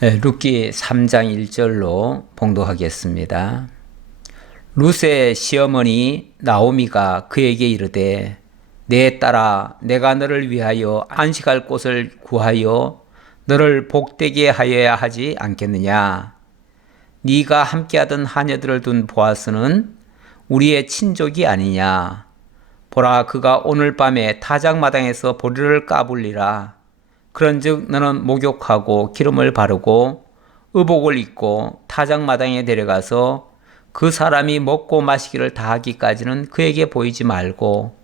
룻기 3장 1절로 봉독하겠습니다. 룻의 시어머니 나오미가 그에게 이르되 내 딸아 내가 너를 위하여 안식할 곳을 구하여 너를 복되게 하여야 하지 않겠느냐. 네가 함께하던 하녀들을 둔 보아스는 우리의 친족이 아니냐. 보라 그가 오늘 밤에 타작마당에서 보리를 까불리라. 그런즉 너는 목욕하고 기름을 바르고 의복을 입고 타작마당에 데려가서 그 사람이 먹고 마시기를 다하기까지는 그에게 보이지 말고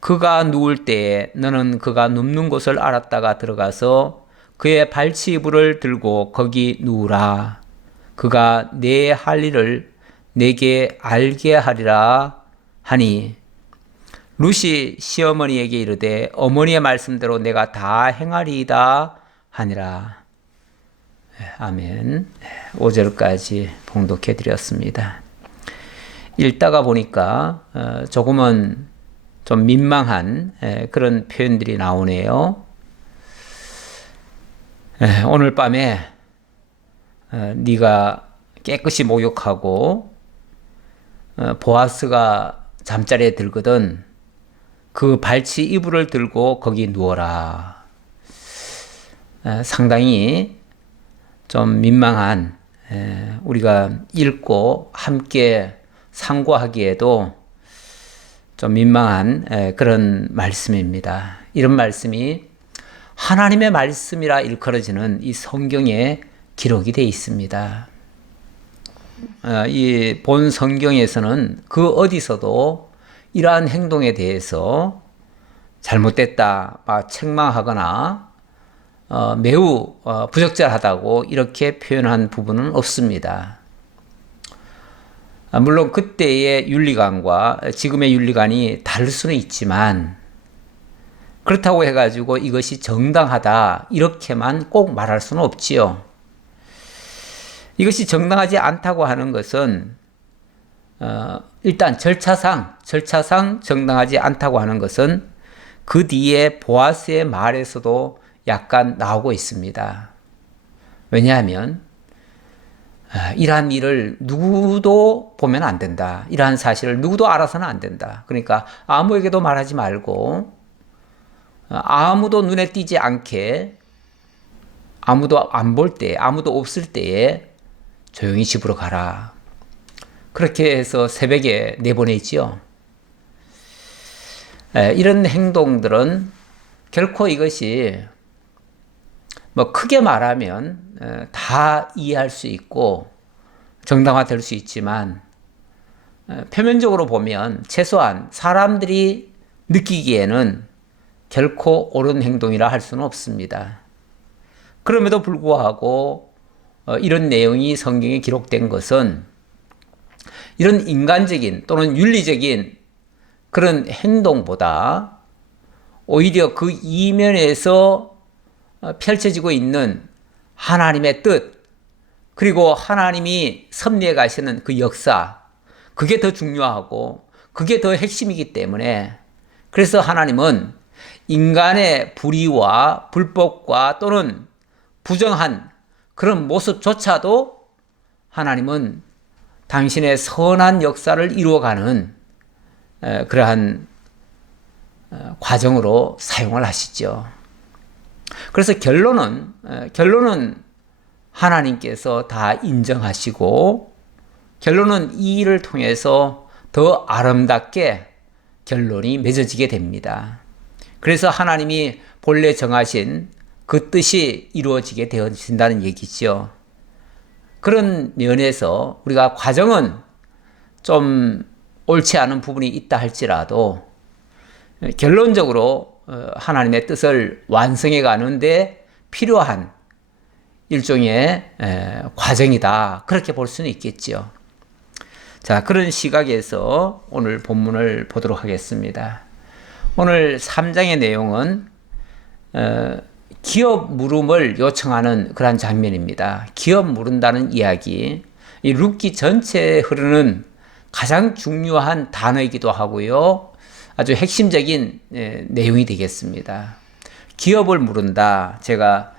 그가 누울 때에 너는 그가 눕는 곳을 알았다가 들어가서 그의 발치 이불을 들고 거기 누우라. 그가 내 할 일을 내게 알게 하리라 하니 룻이 시어머니에게 이르되 어머니의 말씀대로 내가 다 행하리이다 하니라. 아멘. 5절까지 봉독해 드렸습니다. 읽다가 보니까 조금은 좀 민망한 그런 표현들이 나오네요. 오늘 밤에 네가 깨끗이 목욕하고 보아스가 잠자리에 들거든 그 발치 이불을 들고 거기 누워라. 상당히 좀 민망한, 우리가 읽고 함께 상고하기에도 좀 민망한 그런 말씀입니다. 이런 말씀이 하나님의 말씀이라 일컬어지는 이 성경에 기록이 되어 있습니다. 이 본 성경에서는 그 어디서도 이러한 행동에 대해서 잘못됐다, 책망하거나 매우 부적절하다고 이렇게 표현한 부분은 없습니다. 물론 그때의 윤리관과 지금의 윤리관이 다를 수는 있지만 그렇다고 해가지고 이것이 정당하다 이렇게만 꼭 말할 수는 없지요. 이것이 정당하지 않다고 하는 것은 일단 절차상 정당하지 않다고 하는 것은 그 뒤에 보아스의 말에서도 약간 나오고 있습니다. 왜냐하면 이러한 일을 누구도 보면 안 된다. 이러한 사실을 누구도 알아서는 안 된다. 그러니까 아무에게도 말하지 말고 아무도 눈에 띄지 않게 아무도 안 볼 때, 아무도 없을 때에 조용히 집으로 가라. 그렇게 해서 새벽에 내보내지요. 이런 행동들은 결코 이것이 크게 말하면 다 이해할 수 있고 정당화될 수 있지만 표면적으로 보면 최소한 사람들이 느끼기에는 결코 옳은 행동이라 할 수는 없습니다. 그럼에도 불구하고 이런 내용이 성경에 기록된 것은 이런 인간적인 또는 윤리적인 그런 행동보다 오히려 그 이면에서 펼쳐지고 있는 하나님의 뜻, 그리고 하나님이 섭리해 가시는 그 역사, 그게 더 중요하고 그게 더 핵심이기 때문에 그래서 하나님은 인간의 불의와 불법과 또는 부정한 그런 모습조차도 하나님은 당신의 선한 역사를 이루어가는 그러한 과정으로 사용을 하시죠. 그래서 결론은 하나님께서 다 인정하시고 결론은 이 일을 통해서 더 아름답게 결론이 맺어지게 됩니다. 그래서 하나님이 본래 정하신 그 뜻이 이루어지게 되어진다는 얘기죠. 그런 면에서 우리가 과정은 좀 옳지 않은 부분이 있다 할지라도 결론적으로 하나님의 뜻을 완성해 가는데 필요한 일종의 과정이다. 그렇게 볼 수는 있겠죠. 자, 그런 시각에서 오늘 본문을 보도록 하겠습니다. 오늘 3장의 내용은 기업 물음을 요청하는 그런 장면입니다. 기업 물은다는 이야기, 이 룻기 전체에 흐르는 가장 중요한 단어이기도 하고요. 아주 핵심적인 내용이 되겠습니다. 기업을 물은다. 제가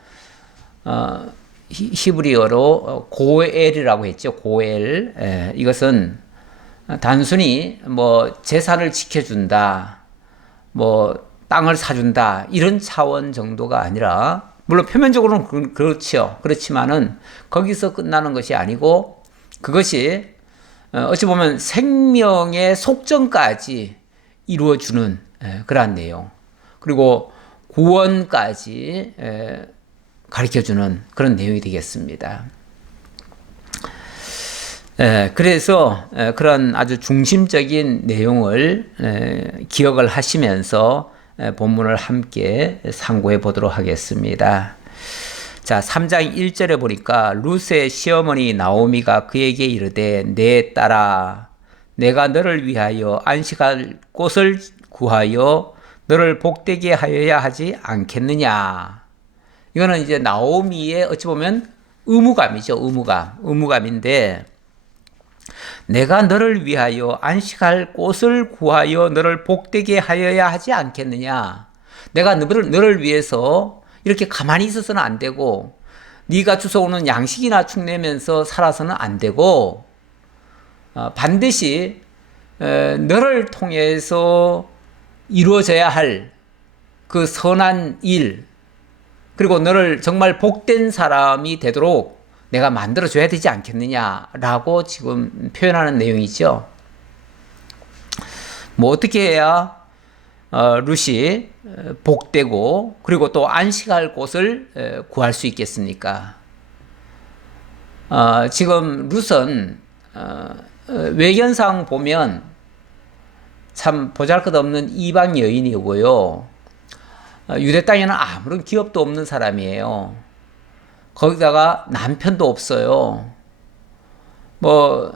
히브리어로 고엘이라고 했죠. 고엘. 이것은 단순히 뭐 재산을 지켜준다, 뭐 땅을 사준다 이런 차원 정도가 아니라, 물론 표면적으로는 그렇죠. 그렇지만은 거기서 끝나는 것이 아니고, 그것이 어찌 보면 생명의 속정까지 이루어주는 그러한 내용, 그리고 구원까지 가르쳐주는 그런 내용이 되겠습니다. 그래서 그런 아주 중심적인 내용을 기억을 하시면서 본문을 함께 상고해 보도록 하겠습니다. 자, 3장 1절에 보니까 룻의 시어머니 나오미가 그에게 이르되 내 딸아, 내가 너를 위하여 안식할 곳을 구하여 너를 복되게 하여야 하지 않겠느냐. 이거는 이제 나오미의 어찌 보면 의무감이죠. 의무감인데, 내가 너를 위하여 안식할 곳을 구하여 너를 복되게 하여야 하지 않겠느냐. 내가 너를 위해서 이렇게 가만히 있어서는 안 되고, 네가 주워오는 양식이나 축내면서 살아서는 안 되고, 반드시 너를 통해서 이루어져야 할 그 선한 일, 그리고 너를 정말 복된 사람이 되도록 내가 만들어줘야 되지 않겠느냐라고 지금 표현하는 내용이죠. 뭐 어떻게 해야 룻이 복되고 그리고 또 안식할 곳을 구할 수 있겠습니까? 지금 룻은 외견상 보면 참 보잘것없는 이방 여인이고요. 유대 땅에는 아무런 기업도 없는 사람이에요. 거기다가 남편도 없어요. 뭐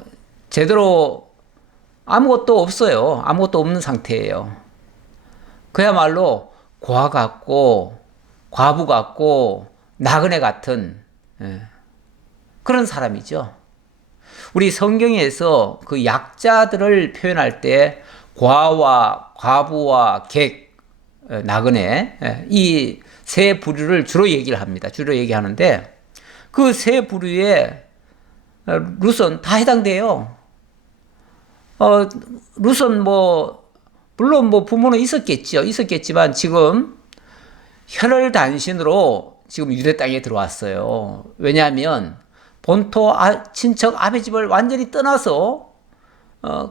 제대로 아무것도 없어요. 아무것도 없는 상태예요. 그야말로 고아 같고 과부 같고 나그네 같은 그런 사람이죠. 우리 성경에서 그 약자들을 표현할 때 고아와 과부와 객, 나그네, 이 세 부류를 주로 얘기를 합니다. 주로 얘기하는데 그 세 부류에 룻은 다 해당돼요. 룻은 물론 부모는 있었겠지만 지금 혈혈단신으로 지금 유대 땅에 들어왔어요. 왜냐하면 본토 친척 아베 집을 완전히 떠나서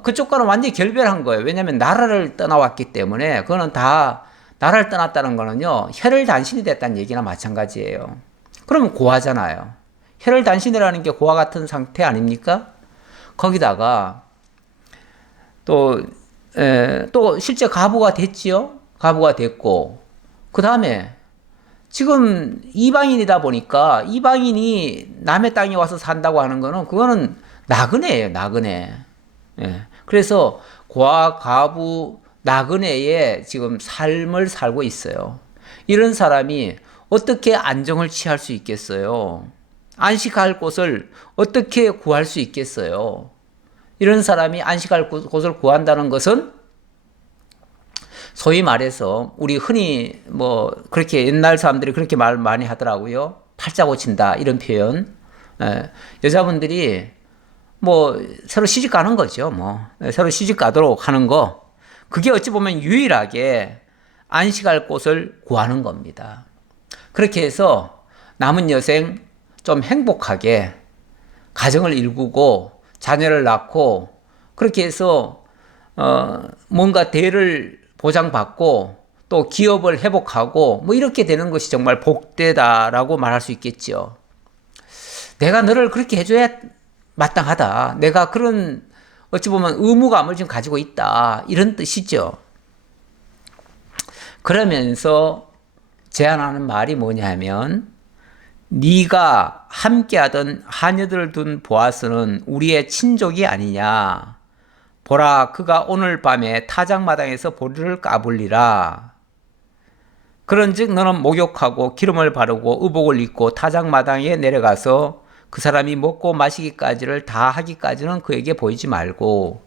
그쪽과는 완전히 결별한 거예요. 왜냐하면 나라를 떠나왔기 때문에. 그거는 다 나라를 떠났다는 거는요, 혈혈단신이 됐다는 얘기나 마찬가지예요. 그러면 고아잖아요. 혈혈단신이라는 게 고아 같은 상태 아닙니까? 거기다가 또 실제 가부가 됐지요. 가부가 됐고, 그 다음에 지금 이방인이다 보니까 이방인이 남의 땅에 와서 산다고 하는 거는 그거는 나그네예요. 나그네. 그래서 고아, 가부, 나그네의 지금 삶을 살고 있어요. 이런 사람이 어떻게 안정을 취할 수 있겠어요? 안식할 곳을 어떻게 구할 수 있겠어요? 이런 사람이 안식할 곳을 구한다는 것은 소위 말해서 우리 흔히 그렇게 옛날 사람들이 그렇게 말 많이 하더라고요. 팔자 고친다 이런 표현. 여자분들이 새로 시집 가는 거죠. 새로 시집 가도록 하는 거. 그게 어찌 보면 유일하게 안식할 곳을 구하는 겁니다. 그렇게 해서 남은 여생 좀 행복하게 가정을 이루고 자녀를 낳고 그렇게 해서 뭔가 대를 보장받고 또 기업을 회복하고 이렇게 되는 것이 정말 복되다라고 말할 수 있겠죠. 내가 너를 그렇게 해줘야 마땅하다. 내가 그런 어찌 보면 의무감을 지금 가지고 있다. 이런 뜻이죠. 그러면서 제안하는 말이 뭐냐면 네가 함께하던 하녀들을 둔 보아스는 우리의 친족이 아니냐. 보라, 그가 오늘 밤에 타작마당에서 보리를 까불리라. 그런즉 너는 목욕하고 기름을 바르고 의복을 입고 타작마당에 내려가서 그 사람이 먹고 마시기까지를 다 하기까지는 그에게 보이지 말고.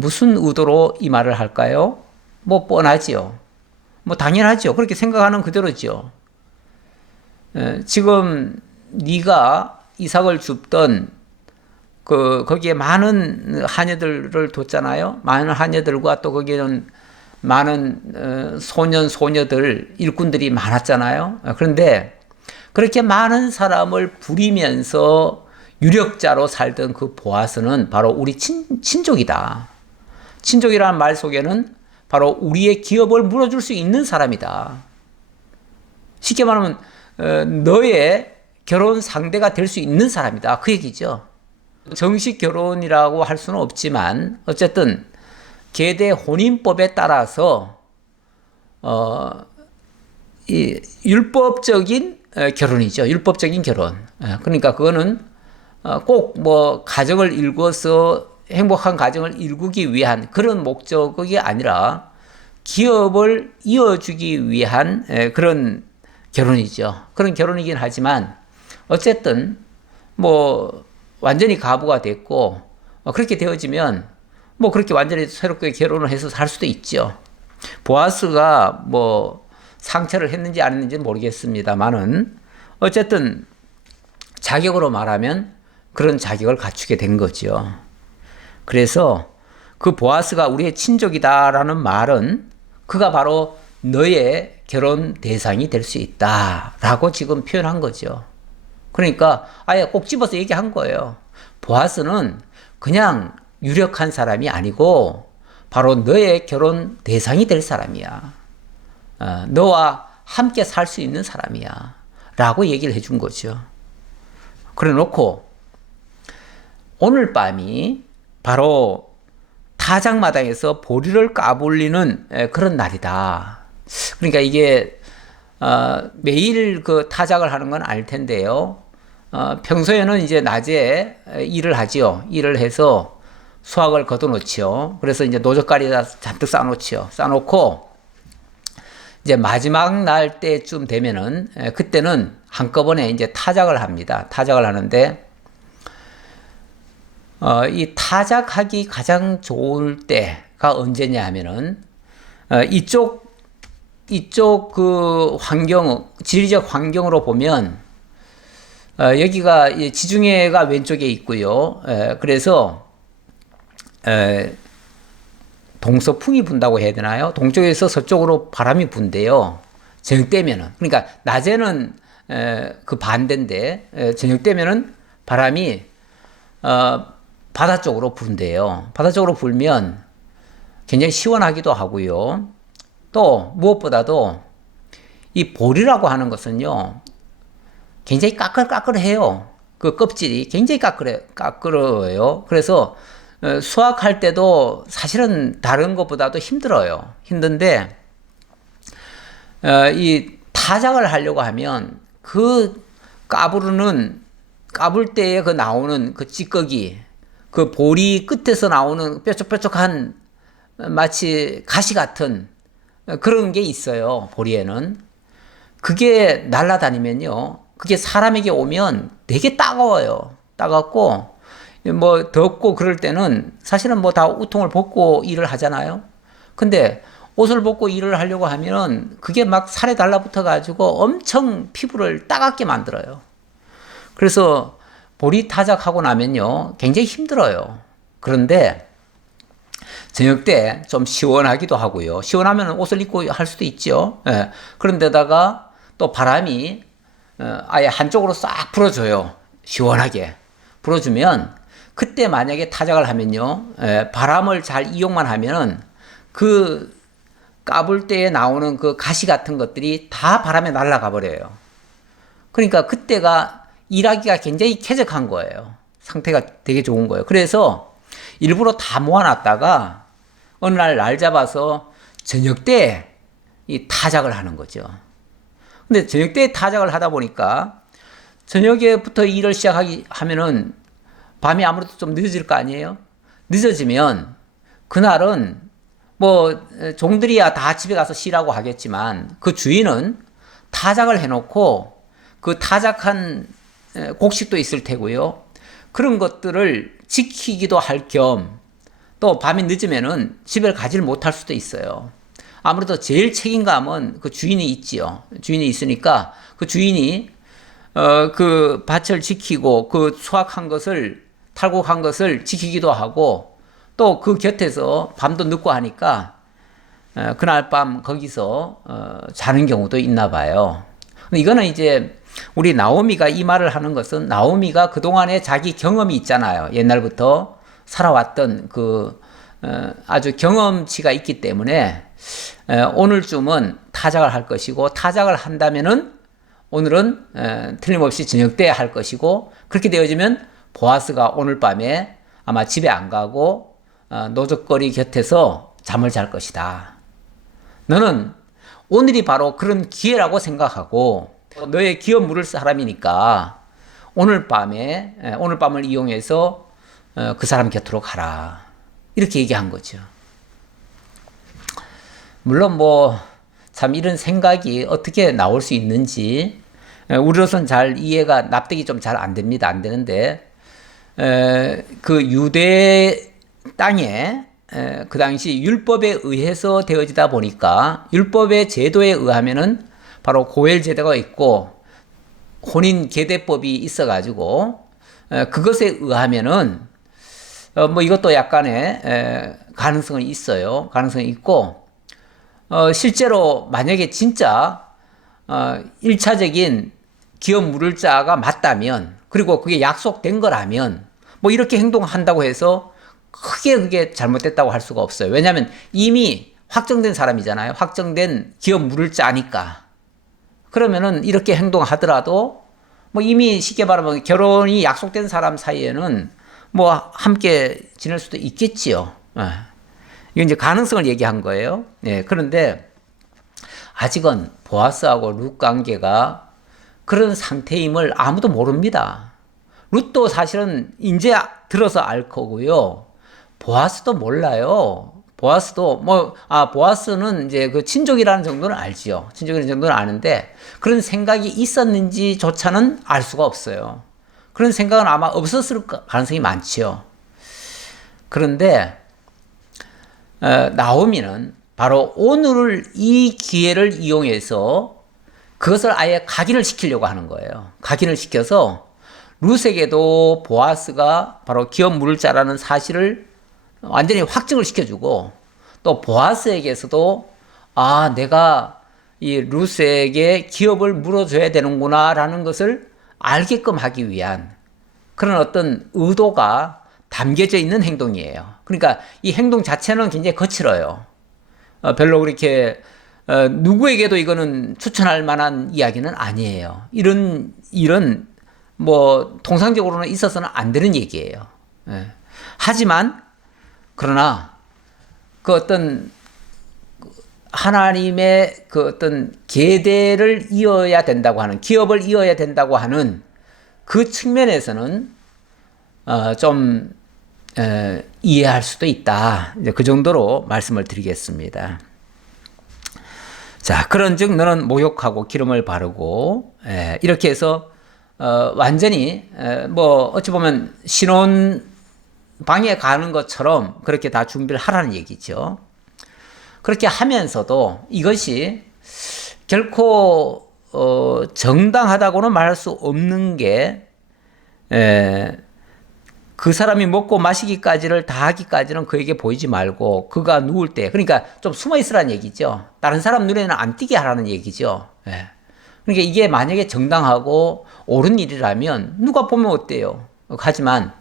무슨 의도로 이 말을 할까요? 뻔하지요. 당연하죠. 그렇게 생각하는 그대로죠. 지금 네가 이삭을 줍던 거기에 많은 하녀들을 뒀잖아요. 많은 하녀들과 또 거기에는 많은 소년 소녀들 일꾼들이 많았잖아요. 그런데 그렇게 많은 사람을 부리면서 유력자로 살던 그 보아스는 바로 우리 친족이다. 친족이라는 말 속에는 바로 우리의 기업을 물어줄 수 있는 사람이다. 쉽게 말하면 너의 결혼 상대가 될 수 있는 사람이다. 그 얘기죠. 정식 결혼이라고 할 수는 없지만 어쨌든 계대 혼인법에 따라서 이 율법적인 결혼이죠. 율법적인 결혼. 그러니까 그거는 꼭 뭐 가정을 이루어서 행복한 가정을 이루기 위한 그런 목적이 아니라 기업을 이어주기 위한 그런 결혼이죠. 그런 결혼이긴 하지만 어쨌든 뭐 완전히 가부가 됐고 그렇게 되어지면 뭐 그렇게 완전히 새롭게 결혼을 해서 살 수도 있죠. 보아스가 뭐 상처를 했는지 안 했는지는 모르겠습니다만은 어쨌든 자격으로 말하면 그런 자격을 갖추게 된 거죠. 그래서 그 보아스가 우리의 친족이다라는 말은 그가 바로 너의 결혼 대상이 될 수 있다라고 지금 표현한 거죠. 그러니까 아예 꼭 집어서 얘기한 거예요. 보아스는 그냥 유력한 사람이 아니고 바로 너의 결혼 대상이 될 사람이야. 너와 함께 살 수 있는 사람이야. 라고 얘기를 해준 거죠. 그래 놓고 오늘 밤이 바로 타작마당에서 보리를 까불리는 그런 날이다. 그러니까 이게 매일 그 타작을 하는 건 아닐 텐데요. 평소에는 이제 낮에 일을 하지요. 일을 해서 수확을 걷어놓지요. 그래서 이제 노젓가리에다 잔뜩 쌓아놓지요. 쌓아놓고 이제 마지막 날 때쯤 되면은 그때는 한꺼번에 이제 타작을 합니다. 타작을 하는데 이 타작하기 가장 좋을 때가 언제냐 하면은 이쪽 그 환경, 지리적 환경으로 보면 여기가 지중해가 왼쪽에 있고요. 그래서 동서풍이 분다고 해야 되나요? 동쪽에서 서쪽으로 바람이 분대요. 저녁 때면은. 그러니까 낮에는 그 반대인데 저녁 때면은 바람이 바다 쪽으로 분대요. 바다 쪽으로 불면 굉장히 시원하기도 하고요. 또 무엇보다도 이 보리라고 하는 것은요. 굉장히 까끌까끌해요. 그 껍질이 굉장히 까끌어요. 그래서 수확할 때도 사실은 다른 것보다도 힘들어요. 힘든데 이 타작을 하려고 하면 그 까불 때에 그 나오는 그 찌꺼기, 그 보리 끝에서 나오는 뾰족뾰족한 마치 가시 같은 그런 게 있어요. 보리에는. 그게 날아다니면요. 그게 사람에게 오면 되게 따가워요. 따갑고 뭐 덥고 그럴 때는 사실은 뭐 다 우통을 벗고 일을 하잖아요. 근데 옷을 벗고 일을 하려고 하면 그게 막 살에 달라붙어 가지고 엄청 피부를 따갑게 만들어요. 그래서 보리 타작하고 나면요. 굉장히 힘들어요. 그런데 저녁 때 좀 시원하기도 하고요. 시원하면 옷을 입고 할 수도 있죠. 예. 그런데다가 또 바람이 아예 한쪽으로 싹 불어줘요. 시원하게. 불어주면 그때 만약에 타작을 하면요. 바람을 잘 이용만 하면은 그 까불 때에 나오는 그 가시 같은 것들이 다 바람에 날아가 버려요. 그러니까 그때가 일하기가 굉장히 쾌적한 거예요. 상태가 되게 좋은 거예요. 그래서 일부러 다 모아놨다가 어느 날 잡아서 저녁 때 이 타작을 하는 거죠. 근데 저녁 때 타작을 하다 보니까 저녁에부터 일을 하면은 밤이 아무래도 좀 늦어질 거 아니에요? 늦어지면 그날은 뭐 종들이야 다 집에 가서 쉬라고 하겠지만 그 주인은 타작을 해놓고 그 타작한 곡식도 있을 테고요. 그런 것들을 지키기도 할 겸 또 밤이 늦으면은 집에 가지를 못할 수도 있어요. 아무래도 제일 책임감은 그 주인이 있지요. 주인이 있으니까 그 주인이 그 밭을 지키고 그 수확한 것을 탈곡한 것을 지키기도 하고 또 그 곁에서 밤도 늦고 하니까 그날 밤 거기서 자는 경우도 있나 봐요. 근데 이거는 이제 우리 나오미가 이 말을 하는 것은 나오미가 그동안에 자기 경험이 있잖아요. 옛날부터 살아왔던 그 아주 경험치가 있기 때문에 오늘쯤은 타작을 할 것이고 타작을 한다면은 오늘은 틀림없이 저녁 때 할 것이고 그렇게 되어지면 보아스가 오늘 밤에 아마 집에 안 가고 노적거리 곁에서 잠을 잘 것이다. 너는 오늘이 바로 그런 기회라고 생각하고 너의 기업 물을 사람이니까 오늘 밤을 이용해서 그 사람 곁으로 가라. 이렇게 얘기한 거죠. 물론 참 이런 생각이 어떻게 나올 수 있는지 우리로서는 잘 이해가 납득이 좀 잘 안 됩니다. 안 되는데 그 유대 땅에 그 당시 율법에 의해서 되어지다 보니까 율법의 제도에 의하면은 바로 고엘 제도가 있고 혼인 계대법이 있어가지고 그것에 의하면은 이것도 약간의 가능성은 있어요. 가능성이 있고 실제로 만약에 진짜 1차적인 기업 물을 자가 맞다면 그리고 그게 약속된 거라면 이렇게 행동한다고 해서 크게 그게 잘못됐다고 할 수가 없어요. 왜냐하면 이미 확정된 사람이잖아요. 확정된 기업 물을 자니까. 그러면은 이렇게 행동하더라도 이미 쉽게 말하면 결혼이 약속된 사람 사이에는 함께 지낼 수도 있겠지요. 이건 이제 가능성을 얘기한 거예요. 그런데 아직은 보아스하고 룻 관계가 그런 상태임을 아무도 모릅니다. 룻도 사실은 이제 들어서 알 거고요. 보아스도 몰라요. 보아스는 이제 그 친족이라는 정도는 알지요. 친족이라는 정도는 아는데 그런 생각이 있었는지조차는 알 수가 없어요. 그런 생각은 아마 없었을 가능성이 많지요. 그런데 나오미는 바로 오늘 이 기회를 이용해서 그것을 아예 각인을 시키려고 하는 거예요. 각인을 시켜서 룻에게도 보아스가 바로 기업 물을 자라는 사실을 완전히 확증을 시켜주고 또 보아스에게서도 내가 이 룻에게 기업을 물어줘야 되는구나 라는 것을 알게끔 하기 위한 그런 어떤 의도가 담겨져 있는 행동이에요. 그러니까 이 행동 자체는 굉장히 거칠어요. 별로 그렇게 누구에게도 이거는 추천할 만한 이야기는 아니에요. 이런 일은 통상적으로는 있어서는 안 되는 얘기예요. 하지만 그러나 그 어떤 하나님의 그 어떤 계대를 이어야 된다고 하는 기업을 이어야 된다고 하는 그 측면에서는 좀 이해할 수도 있다. 이제 그 정도로 말씀을 드리겠습니다. 자, 그런즉 너는 목욕하고 기름을 바르고 이렇게 해서 완전히 어찌 보면 신혼 방에 가는 것처럼 그렇게 다 준비를 하라는 얘기죠. 그렇게 하면서도 이것이 결코 정당하다고는 말할 수 없는 게 그 사람이 먹고 마시기까지를 다 하기까지는 그에게 보이지 말고 그가 누울 때 그러니까 좀 숨어 있으라는 얘기죠. 다른 사람 눈에는 안 띄게 하라는 얘기죠. 그러니까 이게 만약에 정당하고 옳은 일이라면 누가 보면 어때요? 하지만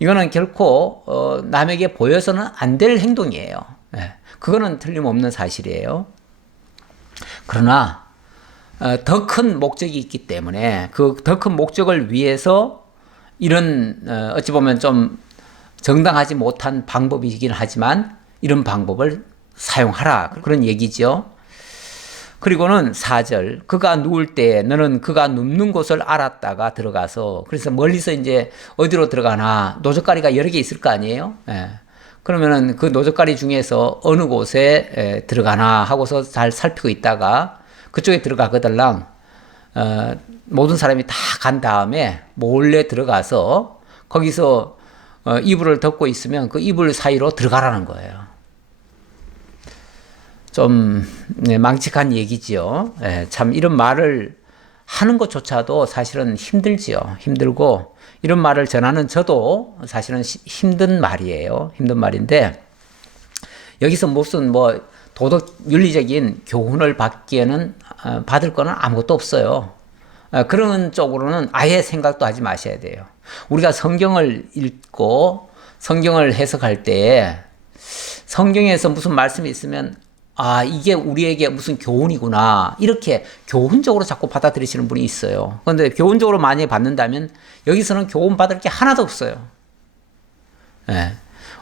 이거는 결코 남에게 보여서는 안 될 행동이에요. 그거는 틀림없는 사실이에요. 그러나 더 큰 목적이 있기 때문에 그 더 큰 목적을 위해서 이런 어찌 보면 좀 정당하지 못한 방법이긴 하지만 이런 방법을 사용하라 그런 얘기죠. 그리고는 4절 그가 누울 때 너는 그가 눕는 곳을 알았다가 들어가서 그래서 멀리서 이제 어디로 들어가나 노적가리가 여러 개 있을 거 아니에요. 그러면은 그 노적가리 중에서 어느 곳에 들어가나 하고서 잘 살피고 있다가 그쪽에 들어가거들랑 모든 사람이 다 간 다음에 몰래 들어가서 거기서 이불을 덮고 있으면 그 이불 사이로 들어가라는 거예요. 좀 망측한 얘기지요. 참 이런 말을 하는 것조차도 사실은 힘들지요. 힘들고 이런 말을 전하는 저도 사실은 힘든 말이에요. 힘든 말인데 여기서 무슨 뭐 도덕 윤리적인 교훈을 받기에는 받을 거는 아무것도 없어요. 그런 쪽으로는 아예 생각도 하지 마셔야 돼요. 우리가 성경을 읽고 성경을 해석할 때 성경에서 무슨 말씀이 있으면 아, 이게 우리에게 무슨 교훈이구나. 이렇게 교훈적으로 자꾸 받아들이시는 분이 있어요. 그런데 교훈적으로 많이 받는다면 여기서는 교훈 받을 게 하나도 없어요. 네.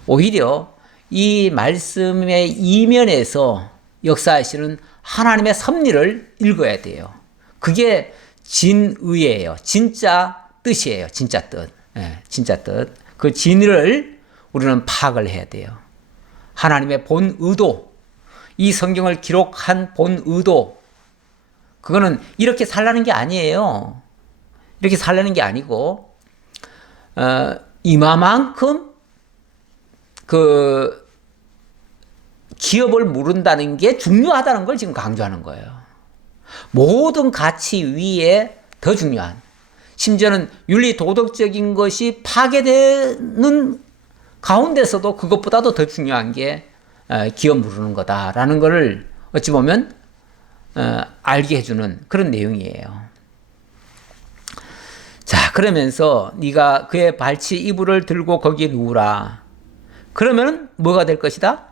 오히려 이 말씀의 이면에서 역사하시는 하나님의 섭리를 읽어야 돼요. 그게 진의예요. 진짜 뜻이에요. 진짜 뜻. 네, 진짜 뜻. 그 진의를 우리는 파악을 해야 돼요. 하나님의 본 의도, 이 성경을 기록한 본 의도, 그거는 이렇게 살라는 게 아니에요. 이렇게 살라는 게 아니고 이마만큼 그 기업을 물은다는 게 중요하다는 걸 지금 강조하는 거예요. 모든 가치 위에 더 중요한, 심지어는 윤리 도덕적인 것이 파괴되는 가운데서도 그것보다도 더 중요한 게 기업 물는 거다라는 것을 어찌 보면 알게 해주는 그런 내용이에요. 자, 그러면서 네가 그의 발치 이불을 들고 거기에 누우라. 그러면 뭐가 될 것이다?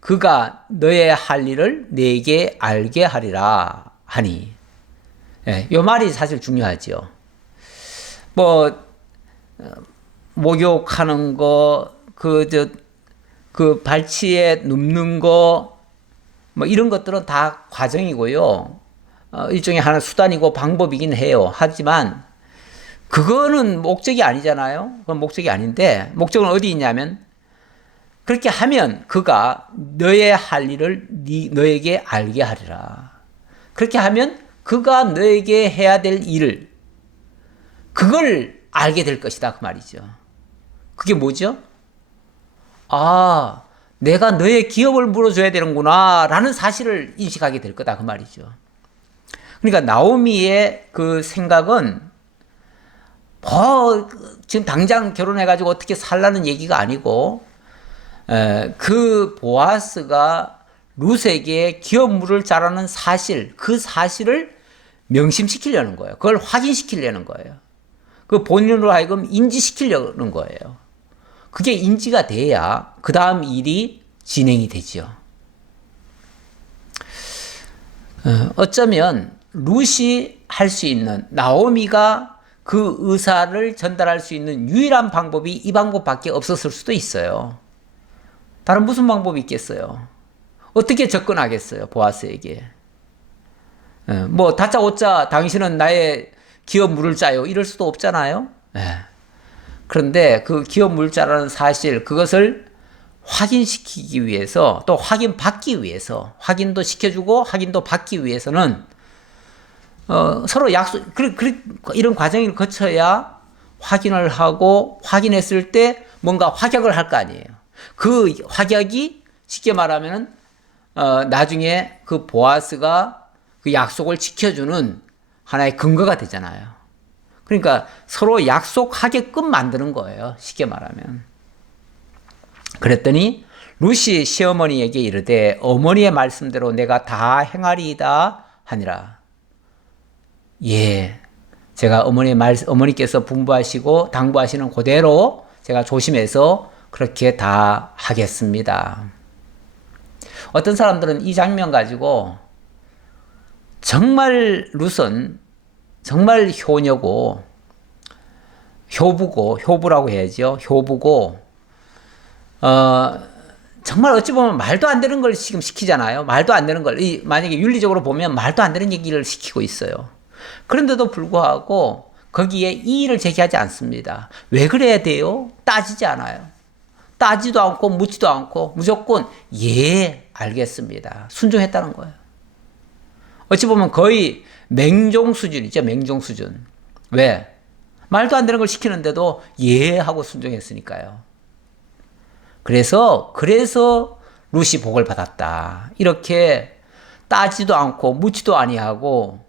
그가 너의 할 일을 네게 알게 하리라 하니. 예, 이 말이 사실 중요하죠. 뭐 목욕하는 거, 그 발치에 눕는 거, 뭐 이런 것들은 다 과정이고요. 일종의 하나의 수단이고 방법이긴 해요. 하지만 그거는 목적이 아니잖아요. 그건 목적이 아닌데 목적은 어디 있냐면 그렇게 하면 그가 너의 할 일을 너에게 알게 하리라. 그렇게 하면 그가 너에게 해야 될 일을 그걸 알게 될 것이다 그 말이죠. 그게 뭐죠? 아, 내가 너의 기업을 물어줘야 되는구나 라는 사실을 인식하게 될 거다 그 말이죠. 그러니까 나오미의 그 생각은 지금 당장 결혼해가지고 어떻게 살라는 얘기가 아니고 그 보아스가 룻에게 기업 물을 자라는 사실, 그 사실을 명심시키려는 거예요. 그걸 확인시키려는 거예요. 그 본인으로 하여금 인지시키려는 거예요. 그게 인지가 돼야 그 다음 일이 진행이 되죠. 어쩌면 룻이 할 수 있는, 나오미가 그 의사를 전달할 수 있는 유일한 방법이 이 방법밖에 없었을 수도 있어요. 다른 무슨 방법이 있겠어요? 어떻게 접근하겠어요, 보아스에게? 뭐 다짜고짜 당신은 나의 기업 물을 짜요 이럴 수도 없잖아요. 그런데 그 기업 물자라는 사실, 그것을 확인시키기 위해서, 또 확인받기 위해서, 확인도 시켜주고 확인도 받기 위해서는 서로 약속, 이런 과정을 거쳐야 확인을 하고, 확인했을 때 뭔가 확약을 할 거 아니에요. 그 확약이 쉽게 말하면 나중에 그 보아스가 그 약속을 지켜주는 하나의 근거가 되잖아요. 그러니까 서로 약속하게끔 만드는 거예요. 쉽게 말하면. 그랬더니 룻이 시어머니에게 이르되 어머니의 말씀대로 내가 다 행하리이다 하니라. 예, 제가 어머니께서 분부하시고 당부하시는 그대로 제가 조심해서 그렇게 다 하겠습니다. 어떤 사람들은 이 장면 가지고 정말 룻은 정말 효녀고 효부라고 해야죠. 효부고 정말 어찌 보면 말도 안 되는 걸 지금 시키잖아요. 말도 안 되는 걸, 만약에 윤리적으로 보면 말도 안 되는 얘기를 시키고 있어요. 그런데도 불구하고 거기에 이의를 제기하지 않습니다. 왜 그래야 돼요? 따지지 않아요. 따지도 않고 묻지도 않고 무조건 예, 알겠습니다. 순종했다는 거예요. 어찌 보면 거의 맹종 수준이죠. 맹종 수준. 왜? 말도 안 되는 걸 시키는데도 예 하고 순종했으니까요. 그래서 룻이 복을 받았다. 이렇게 따지도 않고 묻지도 아니하고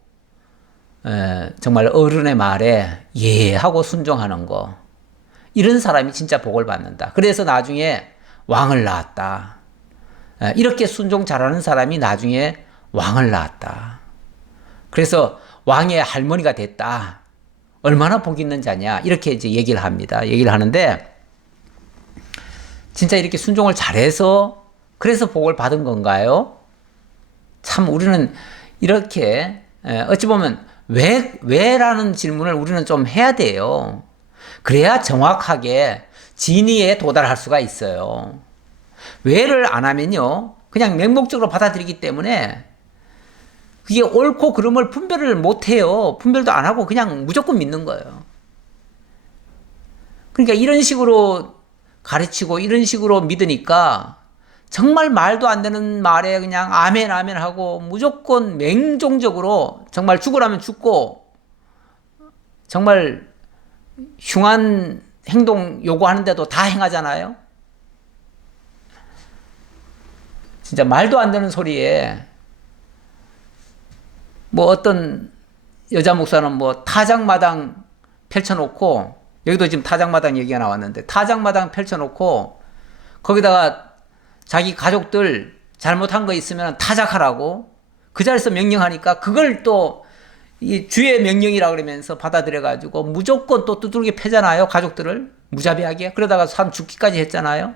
정말 어른의 말에 예 하고 순종하는 거. 이런 사람이 진짜 복을 받는다. 그래서 나중에 왕을 낳았다. 이렇게 순종 잘하는 사람이 나중에 왕을 낳았다. 그래서 왕의 할머니가 됐다. 얼마나 복 있는 자냐. 이렇게 이제 얘기를 합니다. 얘기를 하는데, 진짜 이렇게 순종을 잘해서 그래서 복을 받은 건가요? 참 우리는 이렇게 어찌 보면 왜라는 질문을 우리는 좀 해야 돼요. 그래야 정확하게 진의에 도달할 수가 있어요. 왜를 안 하면요, 그냥 맹목적으로 받아들이기 때문에 그게 옳고 그름을 분별을 못 해요. 분별도 안 하고 그냥 무조건 믿는 거예요. 그러니까 이런 식으로 가르치고 이런 식으로 믿으니까 정말 말도 안 되는 말에 그냥 아멘 아멘 하고 무조건 맹종적으로 정말 죽으라면 죽고 정말 흉한 행동 요구하는데도 다 행하잖아요. 진짜 말도 안 되는 소리에 뭐 어떤 여자 목사는 뭐 타작마당 펼쳐놓고, 여기도 지금 타작마당 얘기가 나왔는데 타작마당 펼쳐놓고 거기다가 자기 가족들 잘못한 거 있으면 타작하라고 그 자리에서 명령하니까 그걸 또 이 주의 명령이라 그러면서 받아들여가지고 무조건 또 두들겨 패잖아요. 가족들을 무자비하게. 그러다가 사람 죽기까지 했잖아요.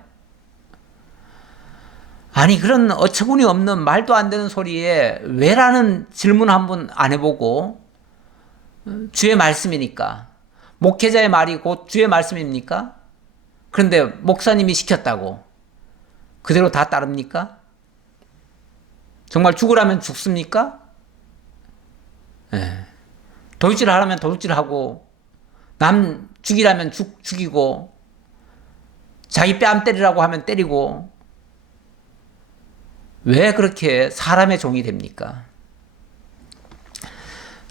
아니 그런 어처구니 없는 말도 안 되는 소리에 왜라는 질문 한번 안 해보고, 주의 말씀이니까, 목회자의 말이 곧 주의 말씀입니까? 그런데 목사님이 시켰다고 그대로 다 따릅니까? 정말 죽으라면 죽습니까? 도둑질 하라면 도둑질하고, 남 죽이라면 죽이고, 자기 뺨 때리라고 하면 때리고, 왜 그렇게 사람의 종이 됩니까?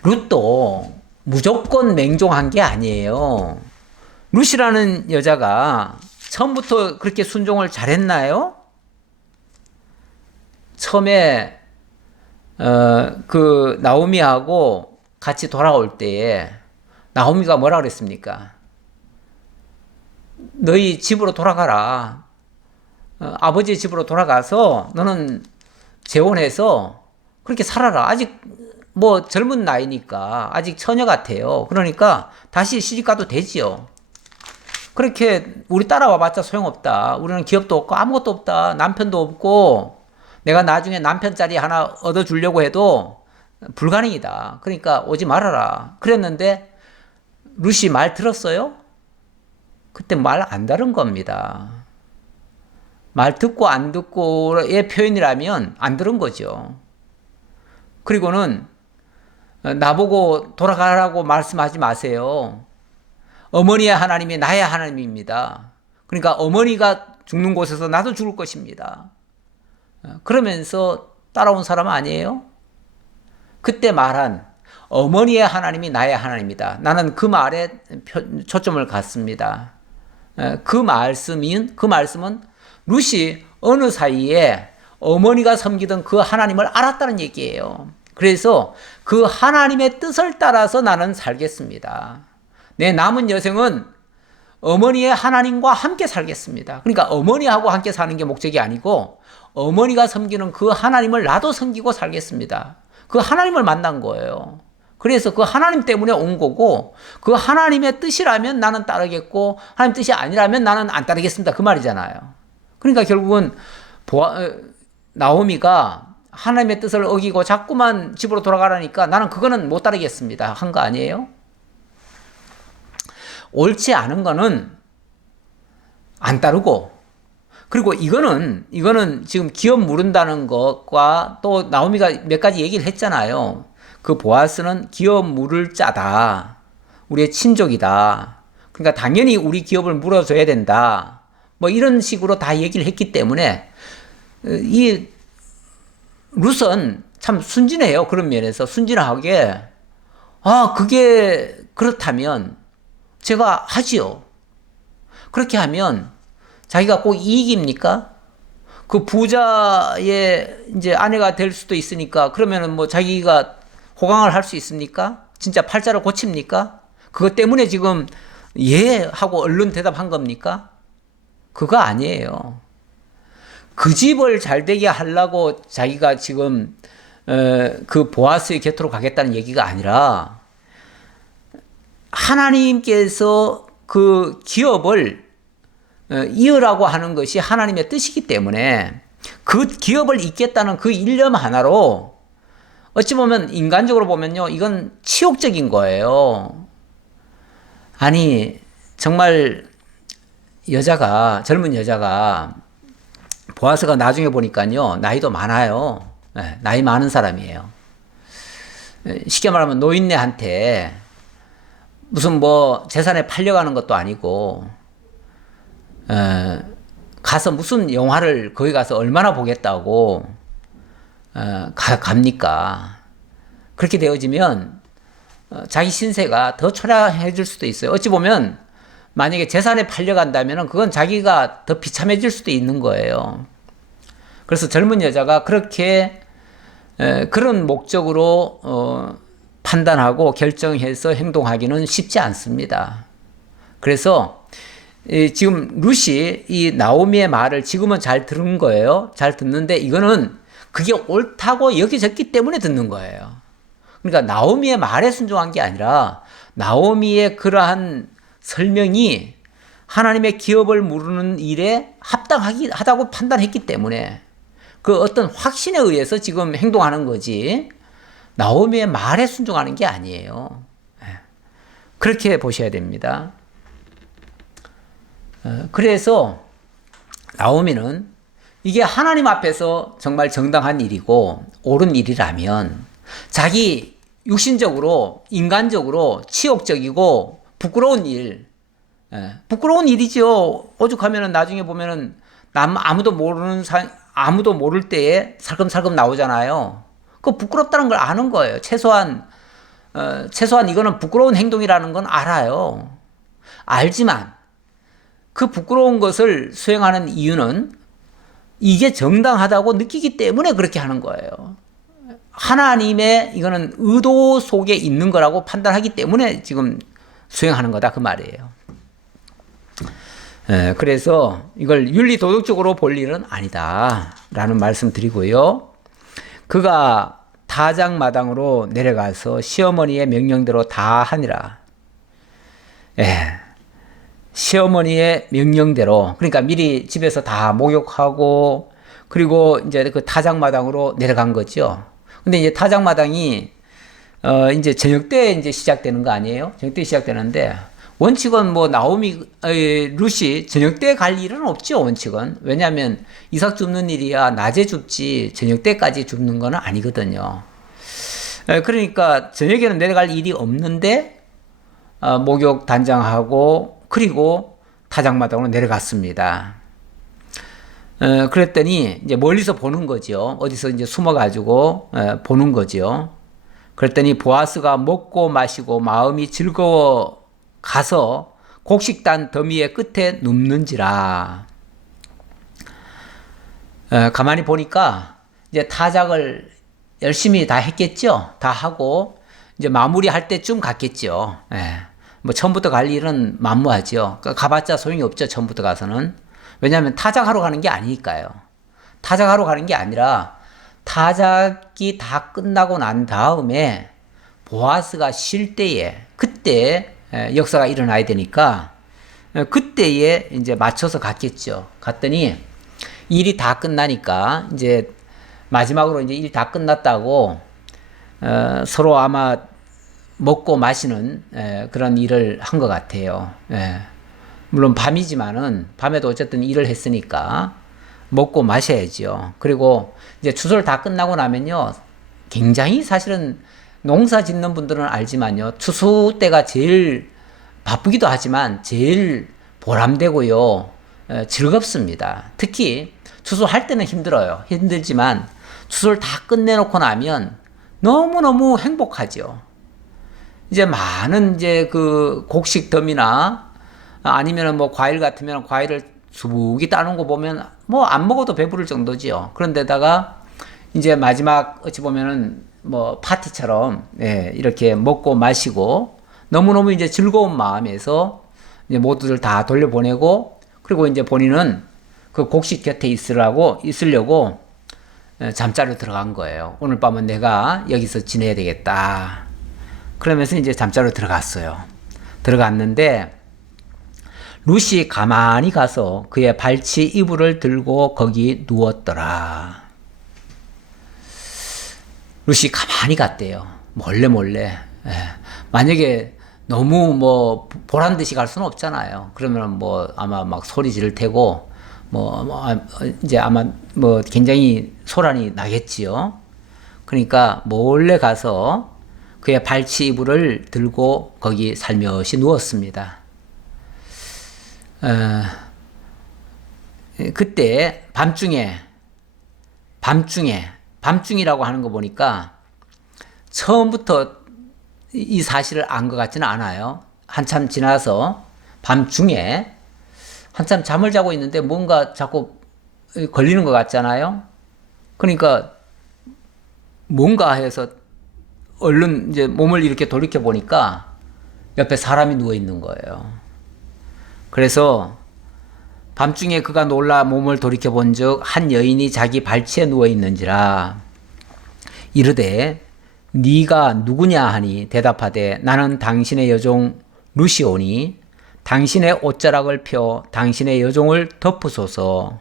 룻도 무조건 맹종한 게 아니에요. 룻이라는 여자가 처음부터 그렇게 순종을 잘했나요? 처음에 그 나오미하고 같이 돌아올 때에 나오미가 뭐라 그랬습니까? 너희 집으로 돌아가라. 아버지 집으로 돌아가서 너는 재혼해서 그렇게 살아라. 아직 뭐 젊은 나이니까 아직 처녀 같아요. 그러니까 다시 시집가도 되지요. 그렇게 우리 따라와 봤자 소용없다. 우리는 기업도 없고 아무것도 없다. 남편도 없고 내가 나중에 남편 자리 하나 얻어주려고 해도 불가능이다. 그러니까 오지 말아라. 그랬는데 룻이 말 들었어요? 그때 말 안 들은 겁니다. 말 듣고 안 듣고의 표현이라면 안 들은 거죠. 그리고는 나보고 돌아가라고 말씀하지 마세요. 어머니의 하나님이 나의 하나님입니다. 그러니까 어머니가 죽는 곳에서 나도 죽을 것입니다. 그러면서 따라온 사람 아니에요? 그때 말한 어머니의 하나님이 나의 하나님이다. 나는 그 말에 초점을 갖습니다. 그 말씀은 룻이 어느 사이에 어머니가 섬기던 그 하나님을 알았다는 얘기예요. 그래서 그 하나님의 뜻을 따라서 나는 살겠습니다. 내 남은 여생은 어머니의 하나님과 함께 살겠습니다. 그러니까 어머니하고 함께 사는 게 목적이 아니고 어머니가 섬기는 그 하나님을 나도 섬기고 살겠습니다. 그 하나님을 만난 거예요. 그래서 그 하나님 때문에 온 거고, 그 하나님의 뜻이라면 나는 따르겠고 하나님 뜻이 아니라면 나는 안 따르겠습니다. 그 말이잖아요. 그러니까 결국은 나오미가 하나님의 뜻을 어기고 자꾸만 집으로 돌아가라니까 나는 그거는 못 따르겠습니다. 한 거 아니에요? 옳지 않은 거는 안 따르고, 그리고 이거는 지금 기업 물은다는 것과 또 나오미가 몇 가지 얘기를 했잖아요. 그 보아스는 기업 물을 자다. 우리의 친족이다. 그러니까 당연히 우리 기업을 물어줘야 된다. 뭐 이런 식으로 다 얘기를 했기 때문에 이 룻은 참 순진해요. 그런 면에서 순진하게 그게 그렇다면 제가 하지요. 그렇게 하면 자기가 꼭 이익입니까? 그 부자의 이제 아내가 될 수도 있으니까 그러면은 뭐 자기가 호강을 할 수 있습니까? 진짜 팔자를 고칩니까? 그것 때문에 지금 예 하고 얼른 대답한 겁니까? 그거 아니에요. 그 집을 잘 되게 하려고 자기가 지금 그 보아스의 곁으로 가겠다는 얘기가 아니라 하나님께서 그 기업을 이으라고 하는 것이 하나님의 뜻이기 때문에 그 기업을 잇겠다는 그 일념 하나로 어찌 보면 인간적으로 보면요, 이건 치욕적인 거예요. 아니 정말 젊은 여자가 보아스가 나중에 보니까요, 나이도 많아요. 네, 나이 많은 사람이에요. 쉽게 말하면 노인네한테 무슨 뭐 재산에 팔려가는 것도 아니고 가서 무슨 영화를 거기 가서 얼마나 보겠다고 갑니까? 그렇게 되어지면 자기 신세가 더 초라해질 수도 있어요. 어찌 보면 만약에 재산에 팔려간다면 그건 자기가 더 비참해질 수도 있는 거예요. 그래서 젊은 여자가 그렇게 그런 목적으로 판단하고 결정해서 행동하기는 쉽지 않습니다. 그래서 지금 룻이 이 나오미의 말을 지금은 잘 들은 거예요. 잘 듣는데 이거는 그게 옳다고 여겨졌기 때문에 듣는 거예요. 그러니까 나오미의 말에 순종한 게 아니라 나오미의 그러한 설명이 하나님의 기업을 무르는 일에 합당하다고 판단했기 때문에 그 어떤 확신에 의해서 지금 행동하는 거지 나오미의 말에 순종하는 게 아니에요. 그렇게 보셔야 됩니다. 그래서 나오미는 이게 하나님 앞에서 정말 정당한 일이고 옳은 일이라면 자기 육신적으로 인간적으로 치욕적이고 부끄러운 부끄러운 일이죠. 오죽하면은 나중에 보면은 아무도 모를 때에 살금살금 나오잖아요. 그 부끄럽다는 걸 아는 거예요. 최소한 이거는 부끄러운 행동이라는 건 알아요. 알지만 그 부끄러운 것을 수행하는 이유는 이게 정당하다고 느끼기 때문에 그렇게 하는 거예요. 하나님의 이거는 의도 속에 있는 거라고 판단하기 때문에 지금 수행하는 거다 그 말이에요. 그래서 이걸 윤리도덕적으로 볼 일은 아니다 라는 말씀 드리고요. 그가 타작마당으로 내려가서 시어머니의 명령대로 다 하니라. 시어머니의 명령대로, 그러니까 미리 집에서 다 목욕하고 그리고 이제 그 타작마당으로 내려간 거죠. 근데 이제 타작마당이 이제 저녁 때 이제 시작되는 거 아니에요? 저녁 때 시작되는데 원칙은 뭐 룻이 저녁 때 갈 일은 없죠, 원칙은. 왜냐하면 이삭 줍는 일이야 낮에 줍지 저녁 때까지 줍는 건 아니거든요. 그러니까 저녁에는 내려갈 일이 없는데 목욕 단장하고 그리고 타작마당으로 내려갔습니다. 그랬더니 이제 멀리서 보는 거죠. 어디서 이제 숨어가지고 보는 거죠. 그랬더니 보아스가 먹고 마시고 마음이 즐거워 가서 곡식단 더미의 끝에 눕는지라. 가만히 보니까 이제 타작을 열심히 다 했겠죠. 다 하고 이제 마무리할 때쯤 갔겠죠. 뭐 처음부터 갈 일은 만무하죠. 가봤자 소용이 없죠. 처음부터 가서는. 왜냐하면 타작하러 가는 게 아니니까요. 타작하러 가는 게 아니라 타작이 다 끝나고 난 다음에 보아스가 쉴 때에 그때 역사가 일어나야 되니까 그때에 이제 맞춰서 갔겠죠. 갔더니 일이 다 끝나니까 이제 마지막으로 이제 일 다 끝났다고 서로 아마 먹고 마시는 그런 일을 한 것 같아요. 물론 밤이지만은 밤에도 어쨌든 일을 했으니까 먹고 마셔야죠. 그리고 이제 추수를 다 끝나고 나면요, 굉장히 사실은 농사 짓는 분들은 알지만요, 추수 때가 제일 바쁘기도 하지만 제일 보람되고요, 즐겁습니다. 특히 추수할 때는 힘들어요. 힘들지만 추수를 다 끝내놓고 나면 너무너무 행복하죠. 이제 많은 이제 그 곡식 덤이나 아니면은 뭐 과일 같으면 과일을 수북이 따는 거 보면 뭐 안 먹어도 배부를 정도지요. 그런데다가 이제 마지막 어찌 보면은 뭐 파티처럼 이렇게 먹고 마시고 너무너무 이제 즐거운 마음에서 이제 모두들 다 돌려보내고, 그리고 이제 본인은 그 곡식 곁에 있으려고 잠자리로 들어간 거예요. 오늘 밤은 내가 여기서 지내야 되겠다. 그러면서 이제 잠자리로 들어갔어요. 들어갔는데 룻이 가만히 가서 그의 발치 이불을 들고 거기 누웠더라. 룻이 가만히 갔대요. 몰래. 만약에 너무 뭐 보란 듯이 갈 수는 없잖아요. 그러면 뭐 아마 막 소리 지를 테고 이제 아마 뭐 굉장히 소란이 나겠지요. 그러니까 몰래 가서 그의 발치 이불을 들고 거기 살며시 누웠습니다. 그때 밤중이라고 하는 거 보니까 처음부터 이 사실을 안 것 같지는 않아요. 한참 지나서 밤중에 한참 잠을 자고 있는데 뭔가 자꾸 걸리는 것 같잖아요. 그러니까 뭔가 해서 얼른 이제 몸을 이렇게 돌이켜 보니까 옆에 사람이 누워 있는 거예요. 그래서 밤중에 그가 놀라 몸을 돌이켜 본즉 한 여인이 자기 발치에 누워 있는지라. 이르되 네가 누구냐 하니 대답하되 나는 당신의 여종 룻이오니 당신의 옷자락을 펴 당신의 여종을 덮으소서.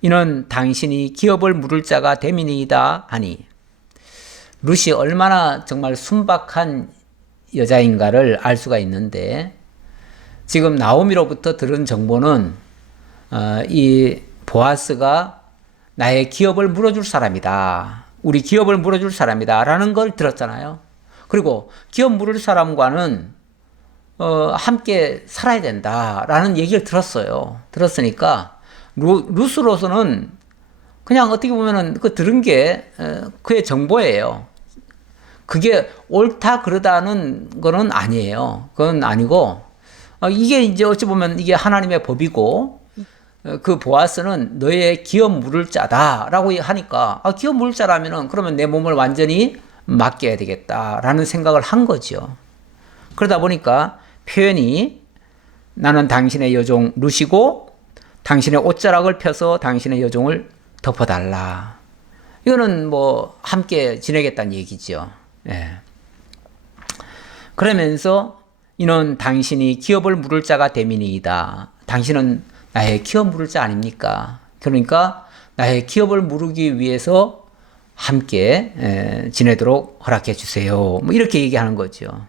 이는 당신이 기업을 물을 자가 됨이니이다 하니. 룻이 얼마나 정말 순박한 여자인가를 알 수가 있는데, 지금 나오미로부터 들은 정보는 이 보아스가 나의 기업을 물어줄 사람이다. 우리 기업을 물어줄 사람이다. 라는 걸 들었잖아요. 그리고 기업 물을 사람과는 함께 살아야 된다. 라는 얘기를 들었어요. 들었으니까 룻으로서는 그냥 어떻게 보면은 그 들은 게 그의 정보예요. 그게 옳다 그러다는 거는 아니에요. 그건 아니고 이게 이제 어찌 보면 이게 하나님의 법이고, 그 보아스는 너의 기업 물을 자다라고 하니까 기업 물을 자라면은 그러면 내 몸을 완전히 맡겨야 되겠다라는 생각을 한 거죠. 그러다 보니까 표현이 나는 당신의 여종 룻이고 당신의 옷자락을 펴서 당신의 여종을 덮어달라. 이거는 뭐 함께 지내겠다는 얘기죠. 그러면서 이는 당신이 기업을 물을 자가 됨이니이다. 당신은 나의 기업 물을 자 아닙니까? 그러니까 나의 기업을 물기 위해서 함께 지내도록 허락해 주세요. 뭐 이렇게 얘기하는 거죠.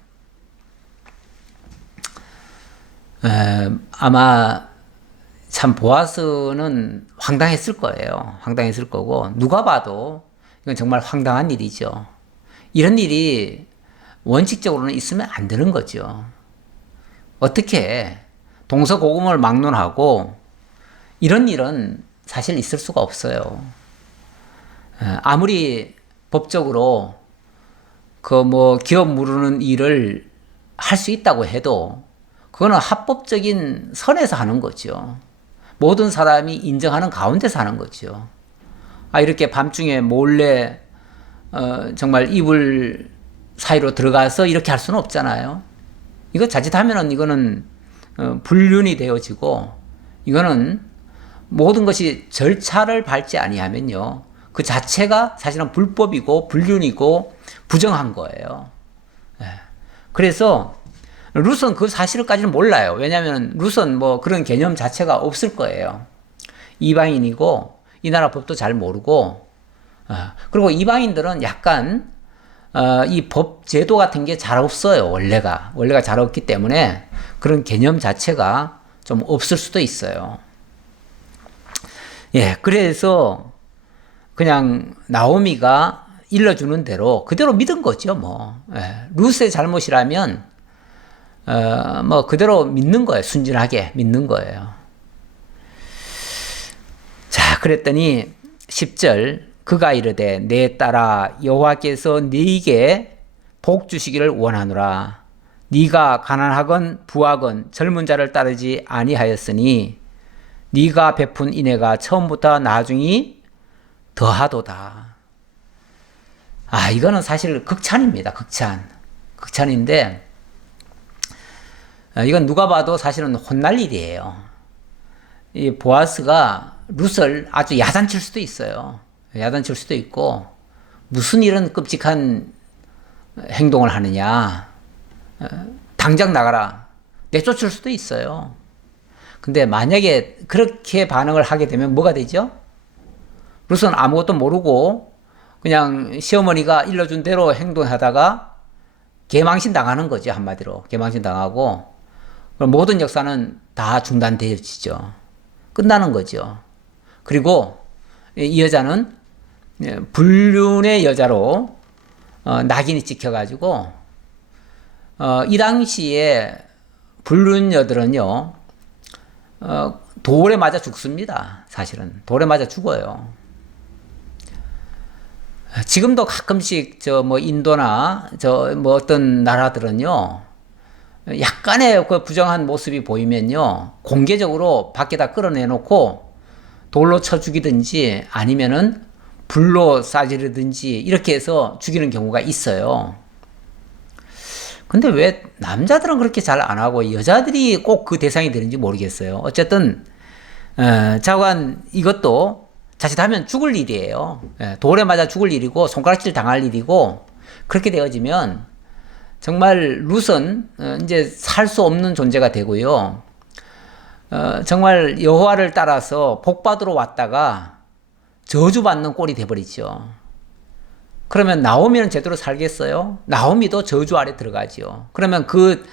아마 참 보아스는 황당했을 거예요. 황당했을 거고, 누가 봐도 이건 정말 황당한 일이죠. 이런 일이 원칙적으로는 있으면 안 되는 거죠. 어떻게 동서고금을 막론하고 이런 일은 사실 있을 수가 없어요. 아무리 법적으로 그 뭐 기업 무르는 일을 할 수 있다고 해도 그거는 합법적인 선에서 하는 거죠. 모든 사람이 인정하는 가운데서 하는 거죠. 이렇게 밤중에 몰래 정말 이불 사이로 들어가서 이렇게 할 수는 없잖아요. 이거 자칫하면은 이거는 불륜이 되어지고, 이거는 모든 것이 절차를 밟지 아니하면요, 그 자체가 사실은 불법이고 불륜이고 부정한 거예요. 그래서 룻은 그 사실까지는 몰라요. 왜냐하면 룻은 뭐 그런 개념 자체가 없을 거예요. 이방인이고 이 나라 법도 잘 모르고, 그리고 이방인들은 약간 이 법 제도 같은 게 잘 없어요. 원래가 잘 없기 때문에 그런 개념 자체가 좀 없을 수도 있어요. 그래서 그냥 나오미가 일러주는 대로 그대로 믿은 거죠. 뭐 룻의 잘못이라면 뭐 그대로 믿는 거예요. 순진하게 믿는 거예요. 자, 그랬더니 10절, 그가 이르되 내 딸아 여호와께서 네게 복 주시기를 원하노라. 네가 가난하건 부하건 젊은 자를 따르지 아니하였으니 네가 베푼 인애가 처음부터 나중이 더하도다. 이거는 사실 극찬입니다. 극찬인데, 이건 누가 봐도 사실은 혼날 일이에요. 이 보아스가 룻을 아주 야단칠 수도 있어요. 야단칠 수도 있고, 무슨 이런 끔찍한 행동을 하느냐. 당장 나가라. 내쫓을 수도 있어요. 근데 만약에 그렇게 반응을 하게 되면 뭐가 되죠? 룻은 아무것도 모르고 그냥 시어머니가 일러준 대로 행동하다가 개망신 당하는 거죠. 한마디로. 개망신 당하고 그럼 모든 역사는 다 중단되어지죠. 끝나는 거죠. 그리고 이 여자는 불륜의 여자로 낙인이 찍혀가지고 이 당시에 불륜녀들은요 돌에 맞아 죽습니다. 사실은 돌에 맞아 죽어요. 지금도 가끔씩 인도나 어떤 나라들은요 약간의 그 부정한 모습이 보이면요 공개적으로 밖에다 끌어내놓고 돌로 쳐 죽이든지 아니면은 불로 싸지르든지 이렇게 해서 죽이는 경우가 있어요. 근데 왜 남자들은 그렇게 잘 안 하고 여자들이 꼭 그 대상이 되는지 모르겠어요. 어쨌든 자관 이것도 자칫하면 죽을 일이에요. 돌에 맞아 죽을 일이고 손가락질 당할 일이고 그렇게 되어지면 정말 룻은 이제 살 수 없는 존재가 되고요. 정말 여호와를 따라서 복받으러 왔다가 저주받는 꼴이 돼버리죠. 그러면 나오미는 제대로 살겠어요? 나오미도 저주 아래 들어가죠. 그러면 그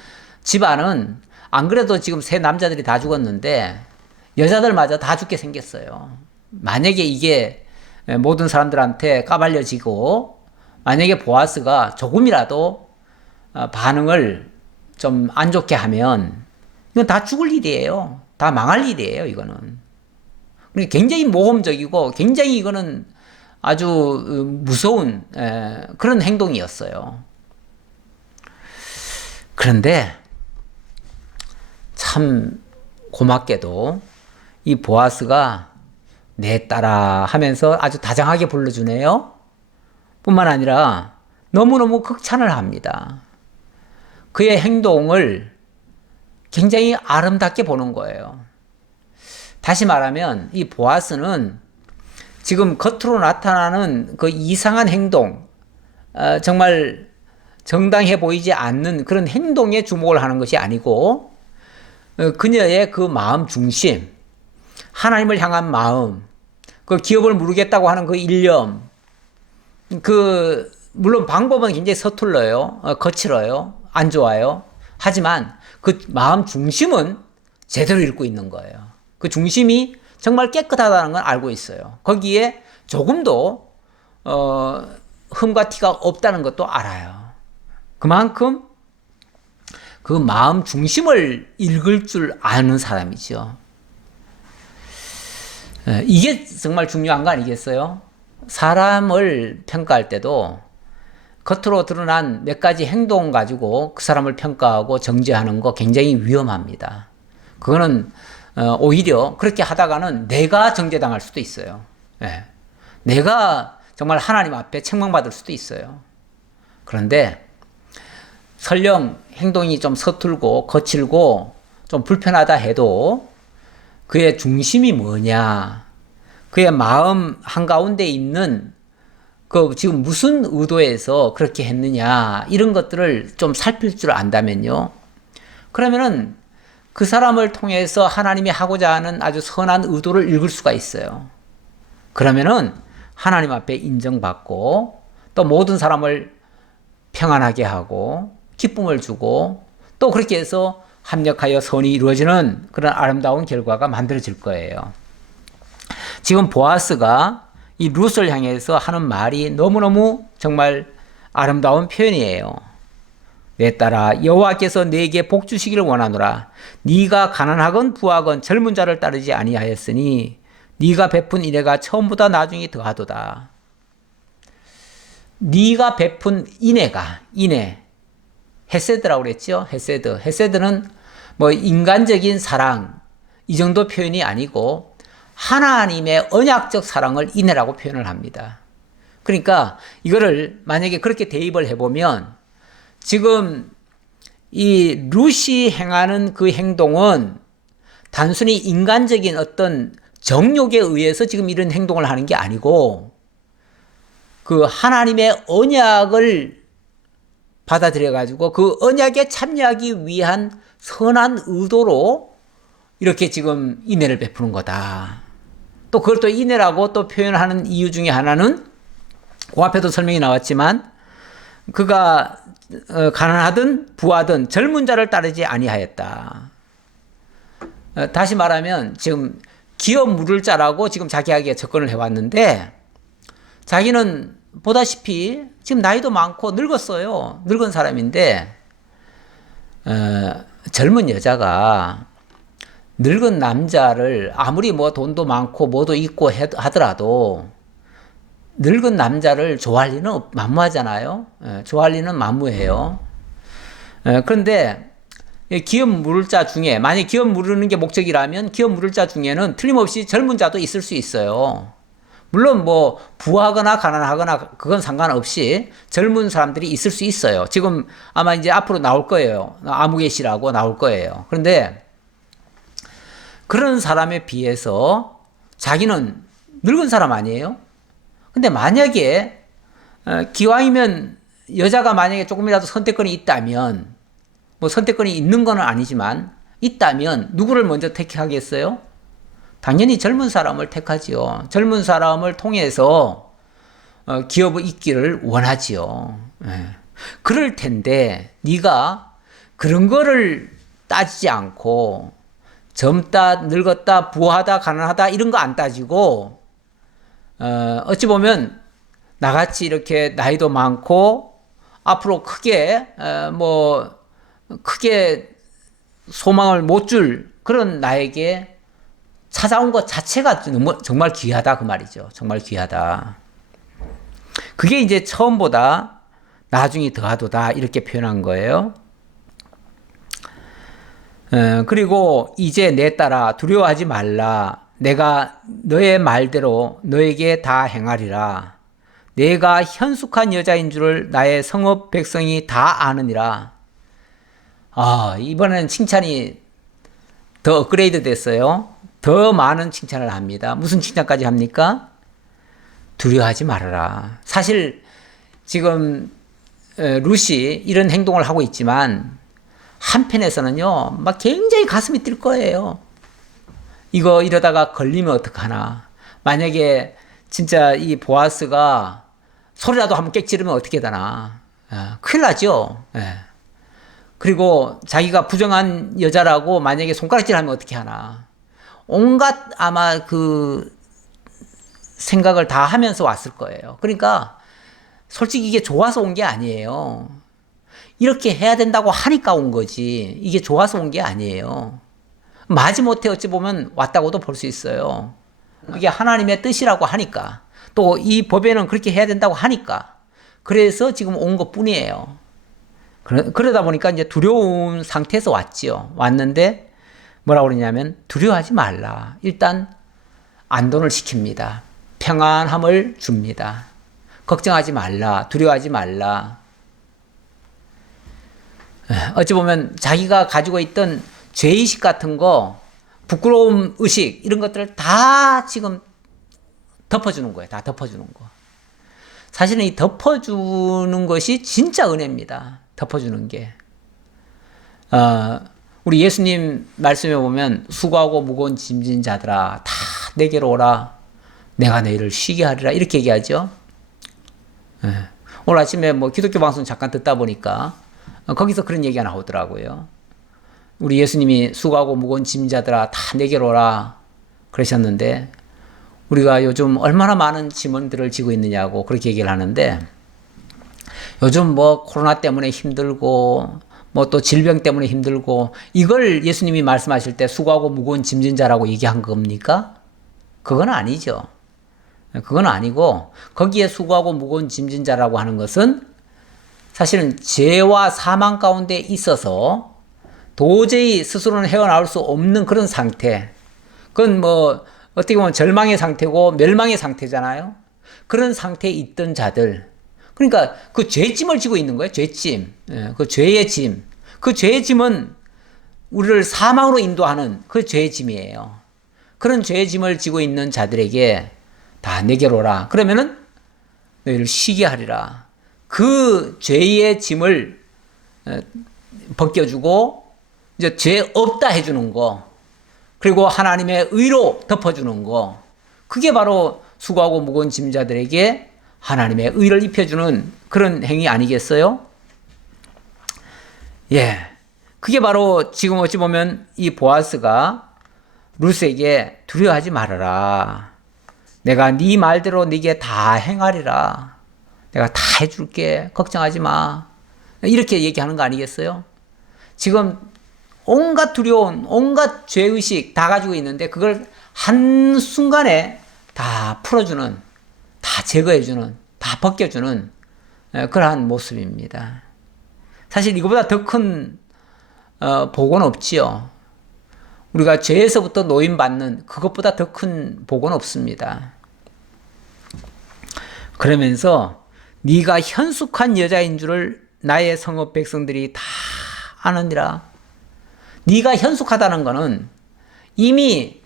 집안은 안 그래도 지금 세 남자들이 다 죽었는데 여자들마저 다 죽게 생겼어요. 만약에 이게 모든 사람들한테 까발려지고 만약에 보아스가 조금이라도 반응을 좀 안 좋게 하면 이건 다 죽을 일이에요. 다 망할 일이에요. 이거는. 굉장히 모험적이고 굉장히 이거는 아주 무서운 그런 행동이었어요. 그런데 참 고맙게도 이 보아스가 내 딸아 하면서 아주 다정하게 불러주네요. 뿐만 아니라 너무너무 극찬을 합니다. 그의 행동을 굉장히 아름답게 보는 거예요. 다시 말하면 이 보아스는 지금 겉으로 나타나는 그 이상한 행동, 정말 정당해 보이지 않는 그런 행동에 주목을 하는 것이 아니고 그녀의 그 마음 중심, 하나님을 향한 마음, 그 기업을 무르겠다고 하는 그 일념, 물론 방법은 굉장히 서툴러요. 거칠어요. 안 좋아요. 하지만 그 마음 중심은 제대로 읽고 있는 거예요. 그 중심이 정말 깨끗하다는 걸 알고 있어요. 거기에 조금도 흠과 티가 없다는 것도 알아요. 그만큼 그 마음 중심을 읽을 줄 아는 사람이죠. 이게 정말 중요한 거 아니겠어요? 사람을 평가할 때도 겉으로 드러난 몇 가지 행동 가지고 그 사람을 평가하고 정죄하는 거 굉장히 위험합니다. 그거는 오히려 그렇게 하다가는 내가 정죄당할 수도 있어요. 내가 정말 하나님 앞에 책망받을 수도 있어요. 그런데 설령 행동이 좀 서툴고 거칠고 좀 불편하다 해도 그의 중심이 뭐냐, 그의 마음 한가운데 있는 지금 무슨 의도에서 그렇게 했느냐, 이런 것들을 좀 살필 줄 안다면요. 그러면은 그 사람을 통해서 하나님이 하고자 하는 아주 선한 의도를 읽을 수가 있어요. 그러면은 하나님 앞에 인정받고 또 모든 사람을 평안하게 하고 기쁨을 주고 또 그렇게 해서 합력하여 선이 이루어지는 그런 아름다운 결과가 만들어질 거예요. 지금 보아스가 이 룻을 향해서 하는 말이 너무너무 정말 아름다운 표현이에요. 내 딸아, 여호와께서 네게 복 주시기를 원하노라. 네가 가난하건 부하건 젊은 자를 따르지 아니하였으니 네가 베푼 인애가 처음보다 나중에 더하도다. 네가 베푼 인애, 헤세드라고 그랬죠. 헤세드는 뭐 인간적인 사랑 이 정도 표현이 아니고 하나님의 언약적 사랑을 인애라고 표현을 합니다. 그러니까 이거를 만약에 그렇게 대입을 해보면 지금 이 룻이 행하는 그 행동은 단순히 인간적인 어떤 정욕에 의해서 지금 이런 행동을 하는 게 아니고 그 하나님의 언약을 받아들여 가지고 그 언약에 참여하기 위한 선한 의도로 이렇게 지금 인애를 베푸는 거다. 또 그걸 또 인애라고 또 표현하는 이유 중에 하나는 그 앞에도 설명이 나왔지만 그가 가난하든 부하든 젊은 자를 따르지 아니하였다. 다시 말하면 지금 기업 물을 자라고 지금 자기에게 접근을 해왔는데 자기는 보다시피 지금 나이도 많고 늙었어요. 늙은 사람인데 젊은 여자가 늙은 남자를 아무리 뭐 돈도 많고 뭐도 있고 하더라도 늙은 남자를 좋아할 리는 만무하잖아요. 좋아할 리는 만무해요. 그런데 기업 물을 자 중에 만약 기업 물르는 게 목적이라면 기업 물을 자 중에는 틀림없이 젊은 자도 있을 수 있어요. 물론 뭐 부하거나 가난하거나 그건 상관없이 젊은 사람들이 있을 수 있어요. 지금 아마 이제 앞으로 나올 거예요. 아무개시라고 나올 거예요. 그런데 그런 사람에 비해서 자기는 늙은 사람 아니에요? 근데 만약에 기왕이면 여자가 만약에 조금이라도 선택권이 있다면 뭐 선택권이 있는 건 아니지만 있다면 누구를 먼저 택하겠어요? 당연히 젊은 사람을 택하지요. 젊은 사람을 통해서 기업의 있기를 원하지요. 그럴 텐데 네가 그런 거를 따지지 않고 젊다, 늙었다, 부하다, 가난하다 이런 거 안 따지고 어찌 보면 나같이 이렇게 나이도 많고 앞으로 크게 소망을 못 줄 그런 나에게 찾아온 것 자체가 정말 귀하다 그 말이죠. 정말 귀하다. 그게 이제 처음보다 나중이 더하도다 이렇게 표현한 거예요. 그리고 이제 내 딸아 두려워하지 말라. 내가 너의 말대로 너에게 다 행하리라. 내가 현숙한 여자인 줄을 나의 성읍 백성이 다 아느니라. 이번에는 칭찬이 더 업그레이드 됐어요. 더 많은 칭찬을 합니다. 무슨 칭찬까지 합니까? 두려워하지 말아라. 사실 지금 룻이 이런 행동을 하고 있지만 한편에서는요, 막 굉장히 가슴이 뛸 거예요. 이거 이러다가 걸리면 어떡하나. 만약에 진짜 이 보아스가 소리라도 한번 깨지르면 어떻게 되나. 큰일 나죠. 그리고 자기가 부정한 여자라고 만약에 손가락질 하면 어떻게 하나. 온갖 아마 그 생각을 다 하면서 왔을 거예요. 그러니까 솔직히 이게 좋아서 온 게 아니에요. 이렇게 해야 된다고 하니까 온 거지. 이게 좋아서 온 게 아니에요. 마지못해 어찌 보면 왔다고도 볼 수 있어요. 이게 하나님의 뜻이라고 하니까. 또 이 법에는 그렇게 해야 된다고 하니까. 그래서 지금 온 것 뿐이에요. 그러다 보니까 이제 두려운 상태에서 왔지요. 왔는데 뭐라고 그러냐면 두려워하지 말라. 일단 안돈을 시킵니다. 평안함을 줍니다. 걱정하지 말라. 두려워하지 말라. 어찌 보면 자기가 가지고 있던 죄의식 같은 거, 부끄러움 의식 이런 것들을 다 지금 덮어주는 거예요. 다 덮어주는 거. 사실은 이 덮어주는 것이 진짜 은혜입니다. 덮어주는 게. 우리 예수님 말씀에 보면 수고하고 무거운 짐진 자들아 다 내게로 오라. 내가 너희를 쉬게 하리라. 이렇게 얘기하죠. 오늘 아침에 뭐 기독교 방송 잠깐 듣다 보니까 거기서 그런 얘기가 나오더라고요. 우리 예수님이 수고하고 무거운 짐자들아 다 내게로 오라 그러셨는데 우리가 요즘 얼마나 많은 짐들을 지고 있느냐고 그렇게 얘기를 하는데 요즘 뭐 코로나 때문에 힘들고 뭐 또 질병 때문에 힘들고 이걸 예수님이 말씀하실 때 수고하고 무거운 짐진 자라고 얘기한 겁니까? 그건 아니죠. 그건 아니고 거기에 수고하고 무거운 짐진 자라고 하는 것은 사실은 죄와 사망 가운데 있어서 도저히 스스로는 헤어나올 수 없는 그런 상태. 그건 뭐 어떻게 보면 절망의 상태고 멸망의 상태잖아요. 그런 상태에 있던 자들. 그러니까 그 죄짐을 지고 있는 거예요. 죄짐. 그 죄의 짐. 그 죄의 짐은 우리를 사망으로 인도하는 그 죄의 짐이에요. 그런 죄의 짐을 지고 있는 자들에게 다 내게로 오라. 그러면은 너희를 쉬게 하리라. 그 죄의 짐을 벗겨주고 이제 죄 없다 해주는 거, 그리고 하나님의 의로 덮어주는 거, 그게 바로 수고하고 무거운 짐자들에게 하나님의 의를 입혀주는 그런 행위 아니겠어요? 예, 그게 바로 지금 어찌 보면 이 보아스가 룻에게 두려워하지 말아라. 내가 네 말대로 네게 다 행하리라. 내가 다 해줄게. 걱정하지 마. 이렇게 얘기하는 거 아니겠어요? 지금 온갖 두려움, 온갖 죄의식 다 가지고 있는데 그걸 한순간에 다 풀어주는, 다 제거해주는, 다 벗겨주는 그러한 모습입니다. 사실 이거보다 더 큰 복은 없지요. 우리가 죄에서부터 노임받는 그것보다 더 큰 복은 없습니다. 그러면서 네가 현숙한 여자인 줄을 나의 성읍 백성들이 다 아느니라. 네가 현숙하다는 것은 이미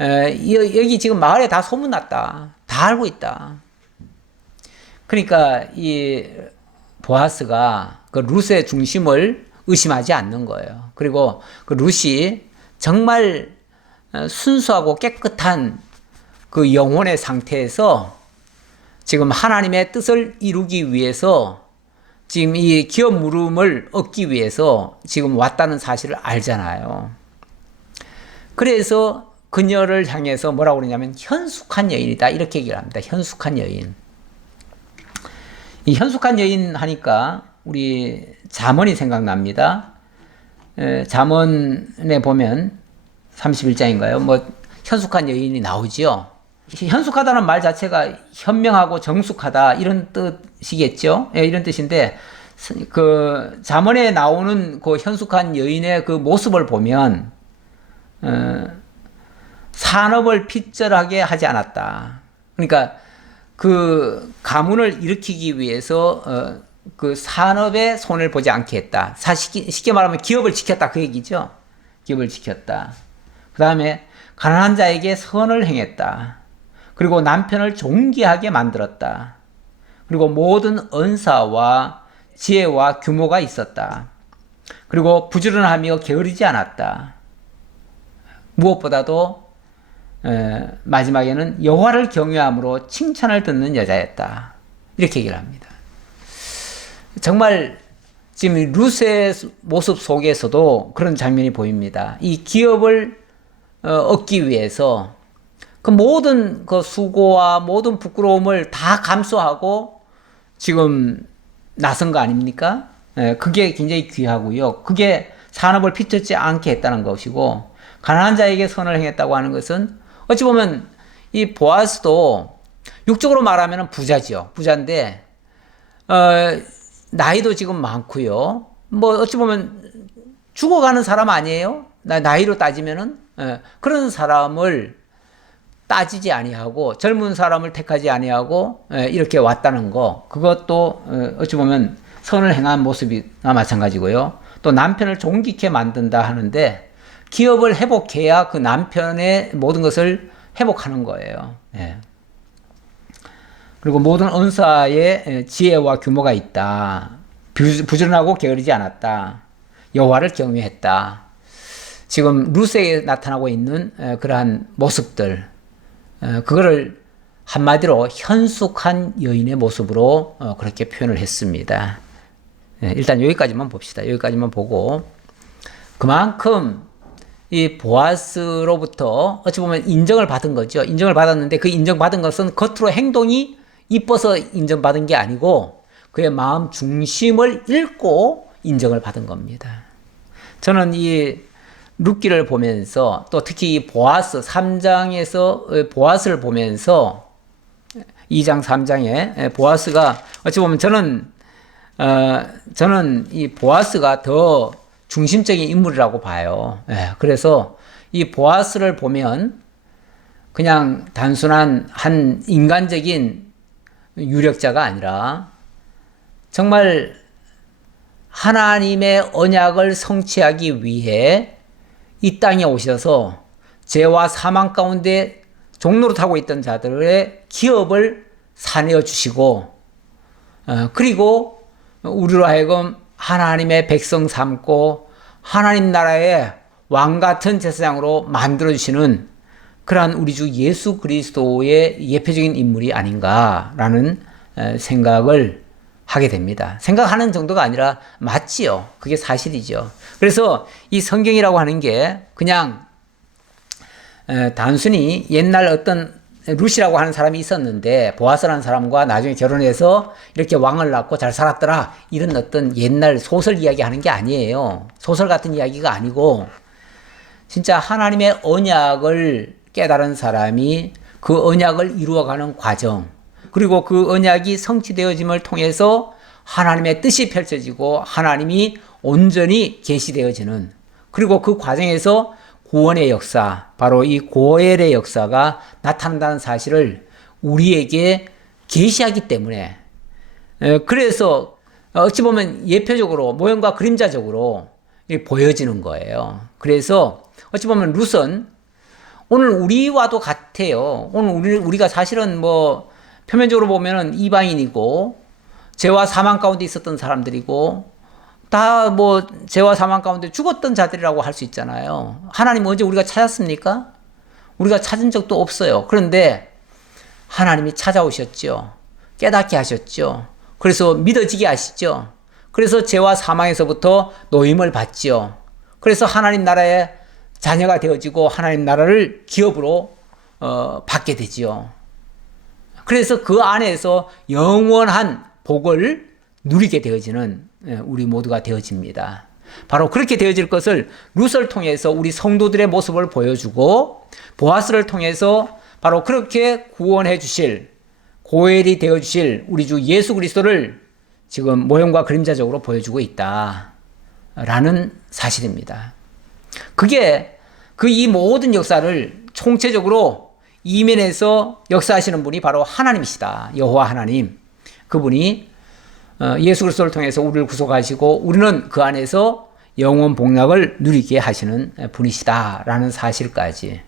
여기 지금 마을에 다 소문났다. 다 알고 있다. 그러니까 이 보아스가 그 룻의 중심을 의심하지 않는 거예요. 그리고 그 룻이 정말 순수하고 깨끗한 그 영혼의 상태에서 지금 하나님의 뜻을 이루기 위해서 지금 이 기업 물음을 얻기 위해서 지금 왔다는 사실을 알잖아요. 그래서 그녀를 향해서 뭐라고 그러냐면 현숙한 여인이다 이렇게 얘기를 합니다. 현숙한 여인. 이 현숙한 여인 하니까 우리 잠언이 생각납니다. 잠언에 보면 31장인가요? 뭐 현숙한 여인이 나오지요. 현숙하다는 말 자체가 현명하고 정숙하다 이런 뜻이겠죠. 예, 이런 뜻인데 그 잠언에 나오는 그 현숙한 여인의 그 모습을 보면 산업을 핏절하게 하지 않았다. 그러니까 그 가문을 일으키기 위해서 그 산업에 손을 보지 않게 했다. 쉽게 말하면 기업을 지켰다 그 얘기죠. 기업을 지켰다. 그 다음에 가난한 자에게 선을 행했다. 그리고 남편을 존귀하게 만들었다. 그리고 모든 언사와 지혜와 규모가 있었다. 그리고 부지런하며 게으르지 않았다. 무엇보다도 마지막에는 여호와를 경외함으로 칭찬을 듣는 여자였다. 이렇게 얘기를 합니다. 정말 지금 룻의 모습 속에서도 그런 장면이 보입니다. 이 기업을 얻기 위해서 그 모든 그 수고와 모든 부끄러움을 다 감수하고 지금 나선 거 아닙니까? 그게 굉장히 귀하고요. 그게 산업을 피쳤지 않게 했다는 것이고, 가난한 자에게 선을 행했다고 하는 것은 어찌 보면 이 보아스도 육적으로 말하면 부자지요. 부자인데 나이도 지금 많고요. 뭐 어찌 보면 죽어가는 사람 아니에요? 나이로 따지면은 그런 사람을 따지지 아니하고 젊은 사람을 택하지 아니하고 이렇게 왔다는 거, 그것도 어찌 보면 선을 행한 모습이나 마찬가지고요. 또 남편을 존귀케 만든다 하는데 기업을 회복해야 그 남편의 모든 것을 회복하는 거예요. 그리고 모든 언사에 지혜와 규모가 있다. 부지런하고 게으르지 않았다. 여호와를 경외했다. 지금 룻에 나타나고 있는 그러한 모습들, 그거를 한마디로 현숙한 여인의 모습으로 그렇게 표현을 했습니다. 일단 여기까지만 봅시다. 여기까지만 보고, 그만큼 이 보아스로부터 어찌 보면 인정을 받은 거죠. 인정을 받았는데 그 인정받은 것은 겉으로 행동이 이뻐서 인정받은 게 아니고 그의 마음 중심을 읽고 인정을 받은 겁니다. 저는 이 룻기를 보면서 또 특히 이 보아스 3장에서 보아스를 보면서 2장 3장에 보아스가 어찌 보면 저는 이 보아스가 더 중심적인 인물이라고 봐요. 그래서 이 보아스를 보면 그냥 단순한 한 인간적인 유력자가 아니라 정말 하나님의 언약을 성취하기 위해 이 땅에 오셔서 죄와 사망 가운데 종로로 타고 있던 자들의 기업을 사내어 주시고 그리고 우리로 하여금 하나님의 백성 삼고 하나님 나라의 왕 같은 제사장으로 만들어 주시는 그러한 우리 주 예수 그리스도의 예표적인 인물이 아닌가라는 생각을 하게 됩니다. 생각하는 정도가 아니라 맞지요. 그게 사실이죠. 그래서 이 성경이라고 하는 게 그냥 단순히 옛날 어떤 룻이라고 하는 사람이 있었는데 보아스라는 사람과 나중에 결혼해서 이렇게 왕을 낳고 잘 살았더라 이런 어떤 옛날 소설 이야기 하는 게 아니에요. 소설 같은 이야기가 아니고 진짜 하나님의 언약을 깨달은 사람이 그 언약을 이루어가는 과정 그리고 그 언약이 성취되어짐을 통해서 하나님의 뜻이 펼쳐지고 하나님이 온전히 계시되어지는 그리고 그 과정에서 구원의 역사, 바로 이 고엘의 역사가 나타난다는 사실을 우리에게 계시하기 때문에 그래서 어찌 보면 예표적으로 모형과 그림자적으로 보여지는 거예요. 그래서 어찌 보면 룻은 오늘 우리와도 같아요. 오늘 우리가 사실은 뭐 표면적으로 보면은 이방인이고 죄와 사망 가운데 있었던 사람들이고 다 뭐 죄와 사망 가운데 죽었던 자들이라고 할 수 있잖아요. 하나님 언제 우리가 찾았습니까? 우리가 찾은 적도 없어요. 그런데 하나님이 찾아오셨죠. 깨닫게 하셨죠. 그래서 믿어지게 하시죠. 그래서 죄와 사망에서부터 노임을 받죠. 그래서 하나님 나라의 자녀가 되어지고 하나님 나라를 기업으로 받게 되지요. 그래서 그 안에서 영원한 복을 누리게 되어지는 우리 모두가 되어집니다. 바로 그렇게 되어질 것을 룻을 통해서 우리 성도들의 모습을 보여주고 보아스를 통해서 바로 그렇게 구원해 주실 고엘이 되어 주실 우리 주 예수 그리스도를 지금 모형과 그림자적으로 보여주고 있다라는 사실입니다. 그게 이 모든 역사를 총체적으로 이면에서 역사하시는 분이 바로 하나님이시다. 여호와 하나님. 그분이 예수 그리스도를 통해서 우리를 구속하시고 우리는 그 안에서 영원 복락을 누리게 하시는 분이시다라는 사실까지.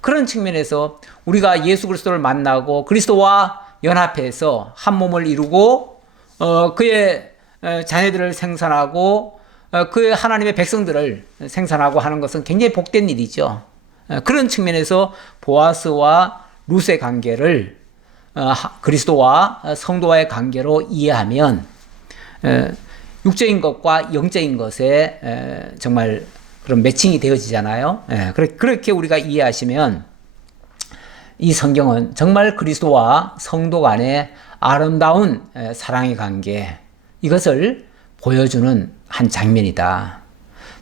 그런 측면에서 우리가 예수 그리스도를 만나고 그리스도와 연합해서 한 몸을 이루고 그의 자녀들을 생산하고 그의 하나님의 백성들을 생산하고 하는 것은 굉장히 복된 일이죠. 그런 측면에서 보아스와 룻의 관계를 그리스도와 성도와의 관계로 이해하면 육적인 것과 영적인 것에 정말 그런 매칭이 되어지잖아요. 그렇게 우리가 이해하시면 이 성경은 정말 그리스도와 성도 간의 아름다운 사랑의 관계 이것을 보여주는 한 장면이다.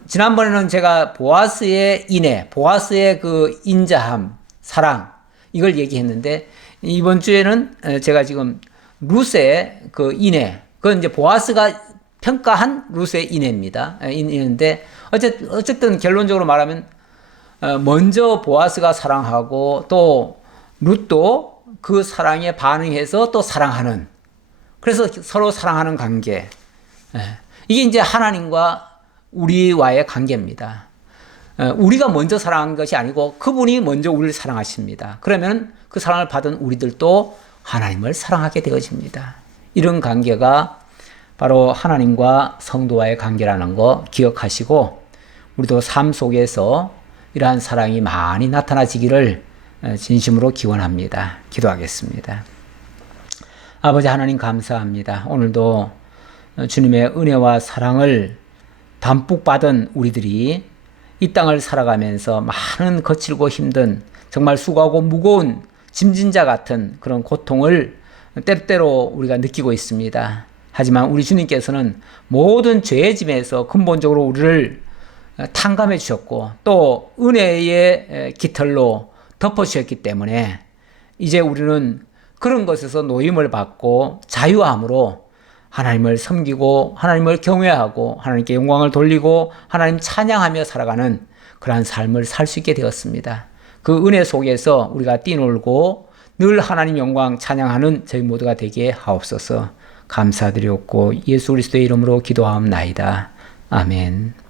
지난번에는 제가 보아스의 인애, 보아스의 그 인자함, 사랑 이걸 얘기했는데 이번 주에는 제가 지금 룻의 그 인애, 그건 이제 보아스가 평가한 룻의 인애입니다. 인애인데 어쨌든 결론적으로 말하면 먼저 보아스가 사랑하고 또 룻도 그 사랑에 반응해서 또 사랑하는 그래서 서로 사랑하는 관계. 이게 이제 하나님과 우리와의 관계입니다. 우리가 먼저 사랑한 것이 아니고 그분이 먼저 우리를 사랑하십니다. 그러면 그 사랑을 받은 우리들도 하나님을 사랑하게 되어집니다. 이런 관계가 바로 하나님과 성도와의 관계라는 거 기억하시고 우리도 삶 속에서 이러한 사랑이 많이 나타나지기를 진심으로 기원합니다. 기도하겠습니다. 아버지 하나님 감사합니다. 오늘도 주님의 은혜와 사랑을 담뿍 받은 우리들이 이 땅을 살아가면서 많은 거칠고 힘든 정말 수고하고 무거운 짐진자 같은 그런 고통을 때때로 우리가 느끼고 있습니다. 하지만 우리 주님께서는 모든 죄의 짐에서 근본적으로 우리를 탕감해 주셨고 또 은혜의 깃털로 덮어주셨기 때문에 이제 우리는 그런 것에서 노임을 받고 자유함으로 하나님을 섬기고 하나님을 경외하고 하나님께 영광을 돌리고 하나님 찬양하며 살아가는 그러한 삶을 살 수 있게 되었습니다. 그 은혜 속에서 우리가 뛰놀고 늘 하나님 영광 찬양하는 저희 모두가 되게 하옵소서. 감사드리옵고 예수 그리스도의 이름으로 기도하옵나이다. 아멘.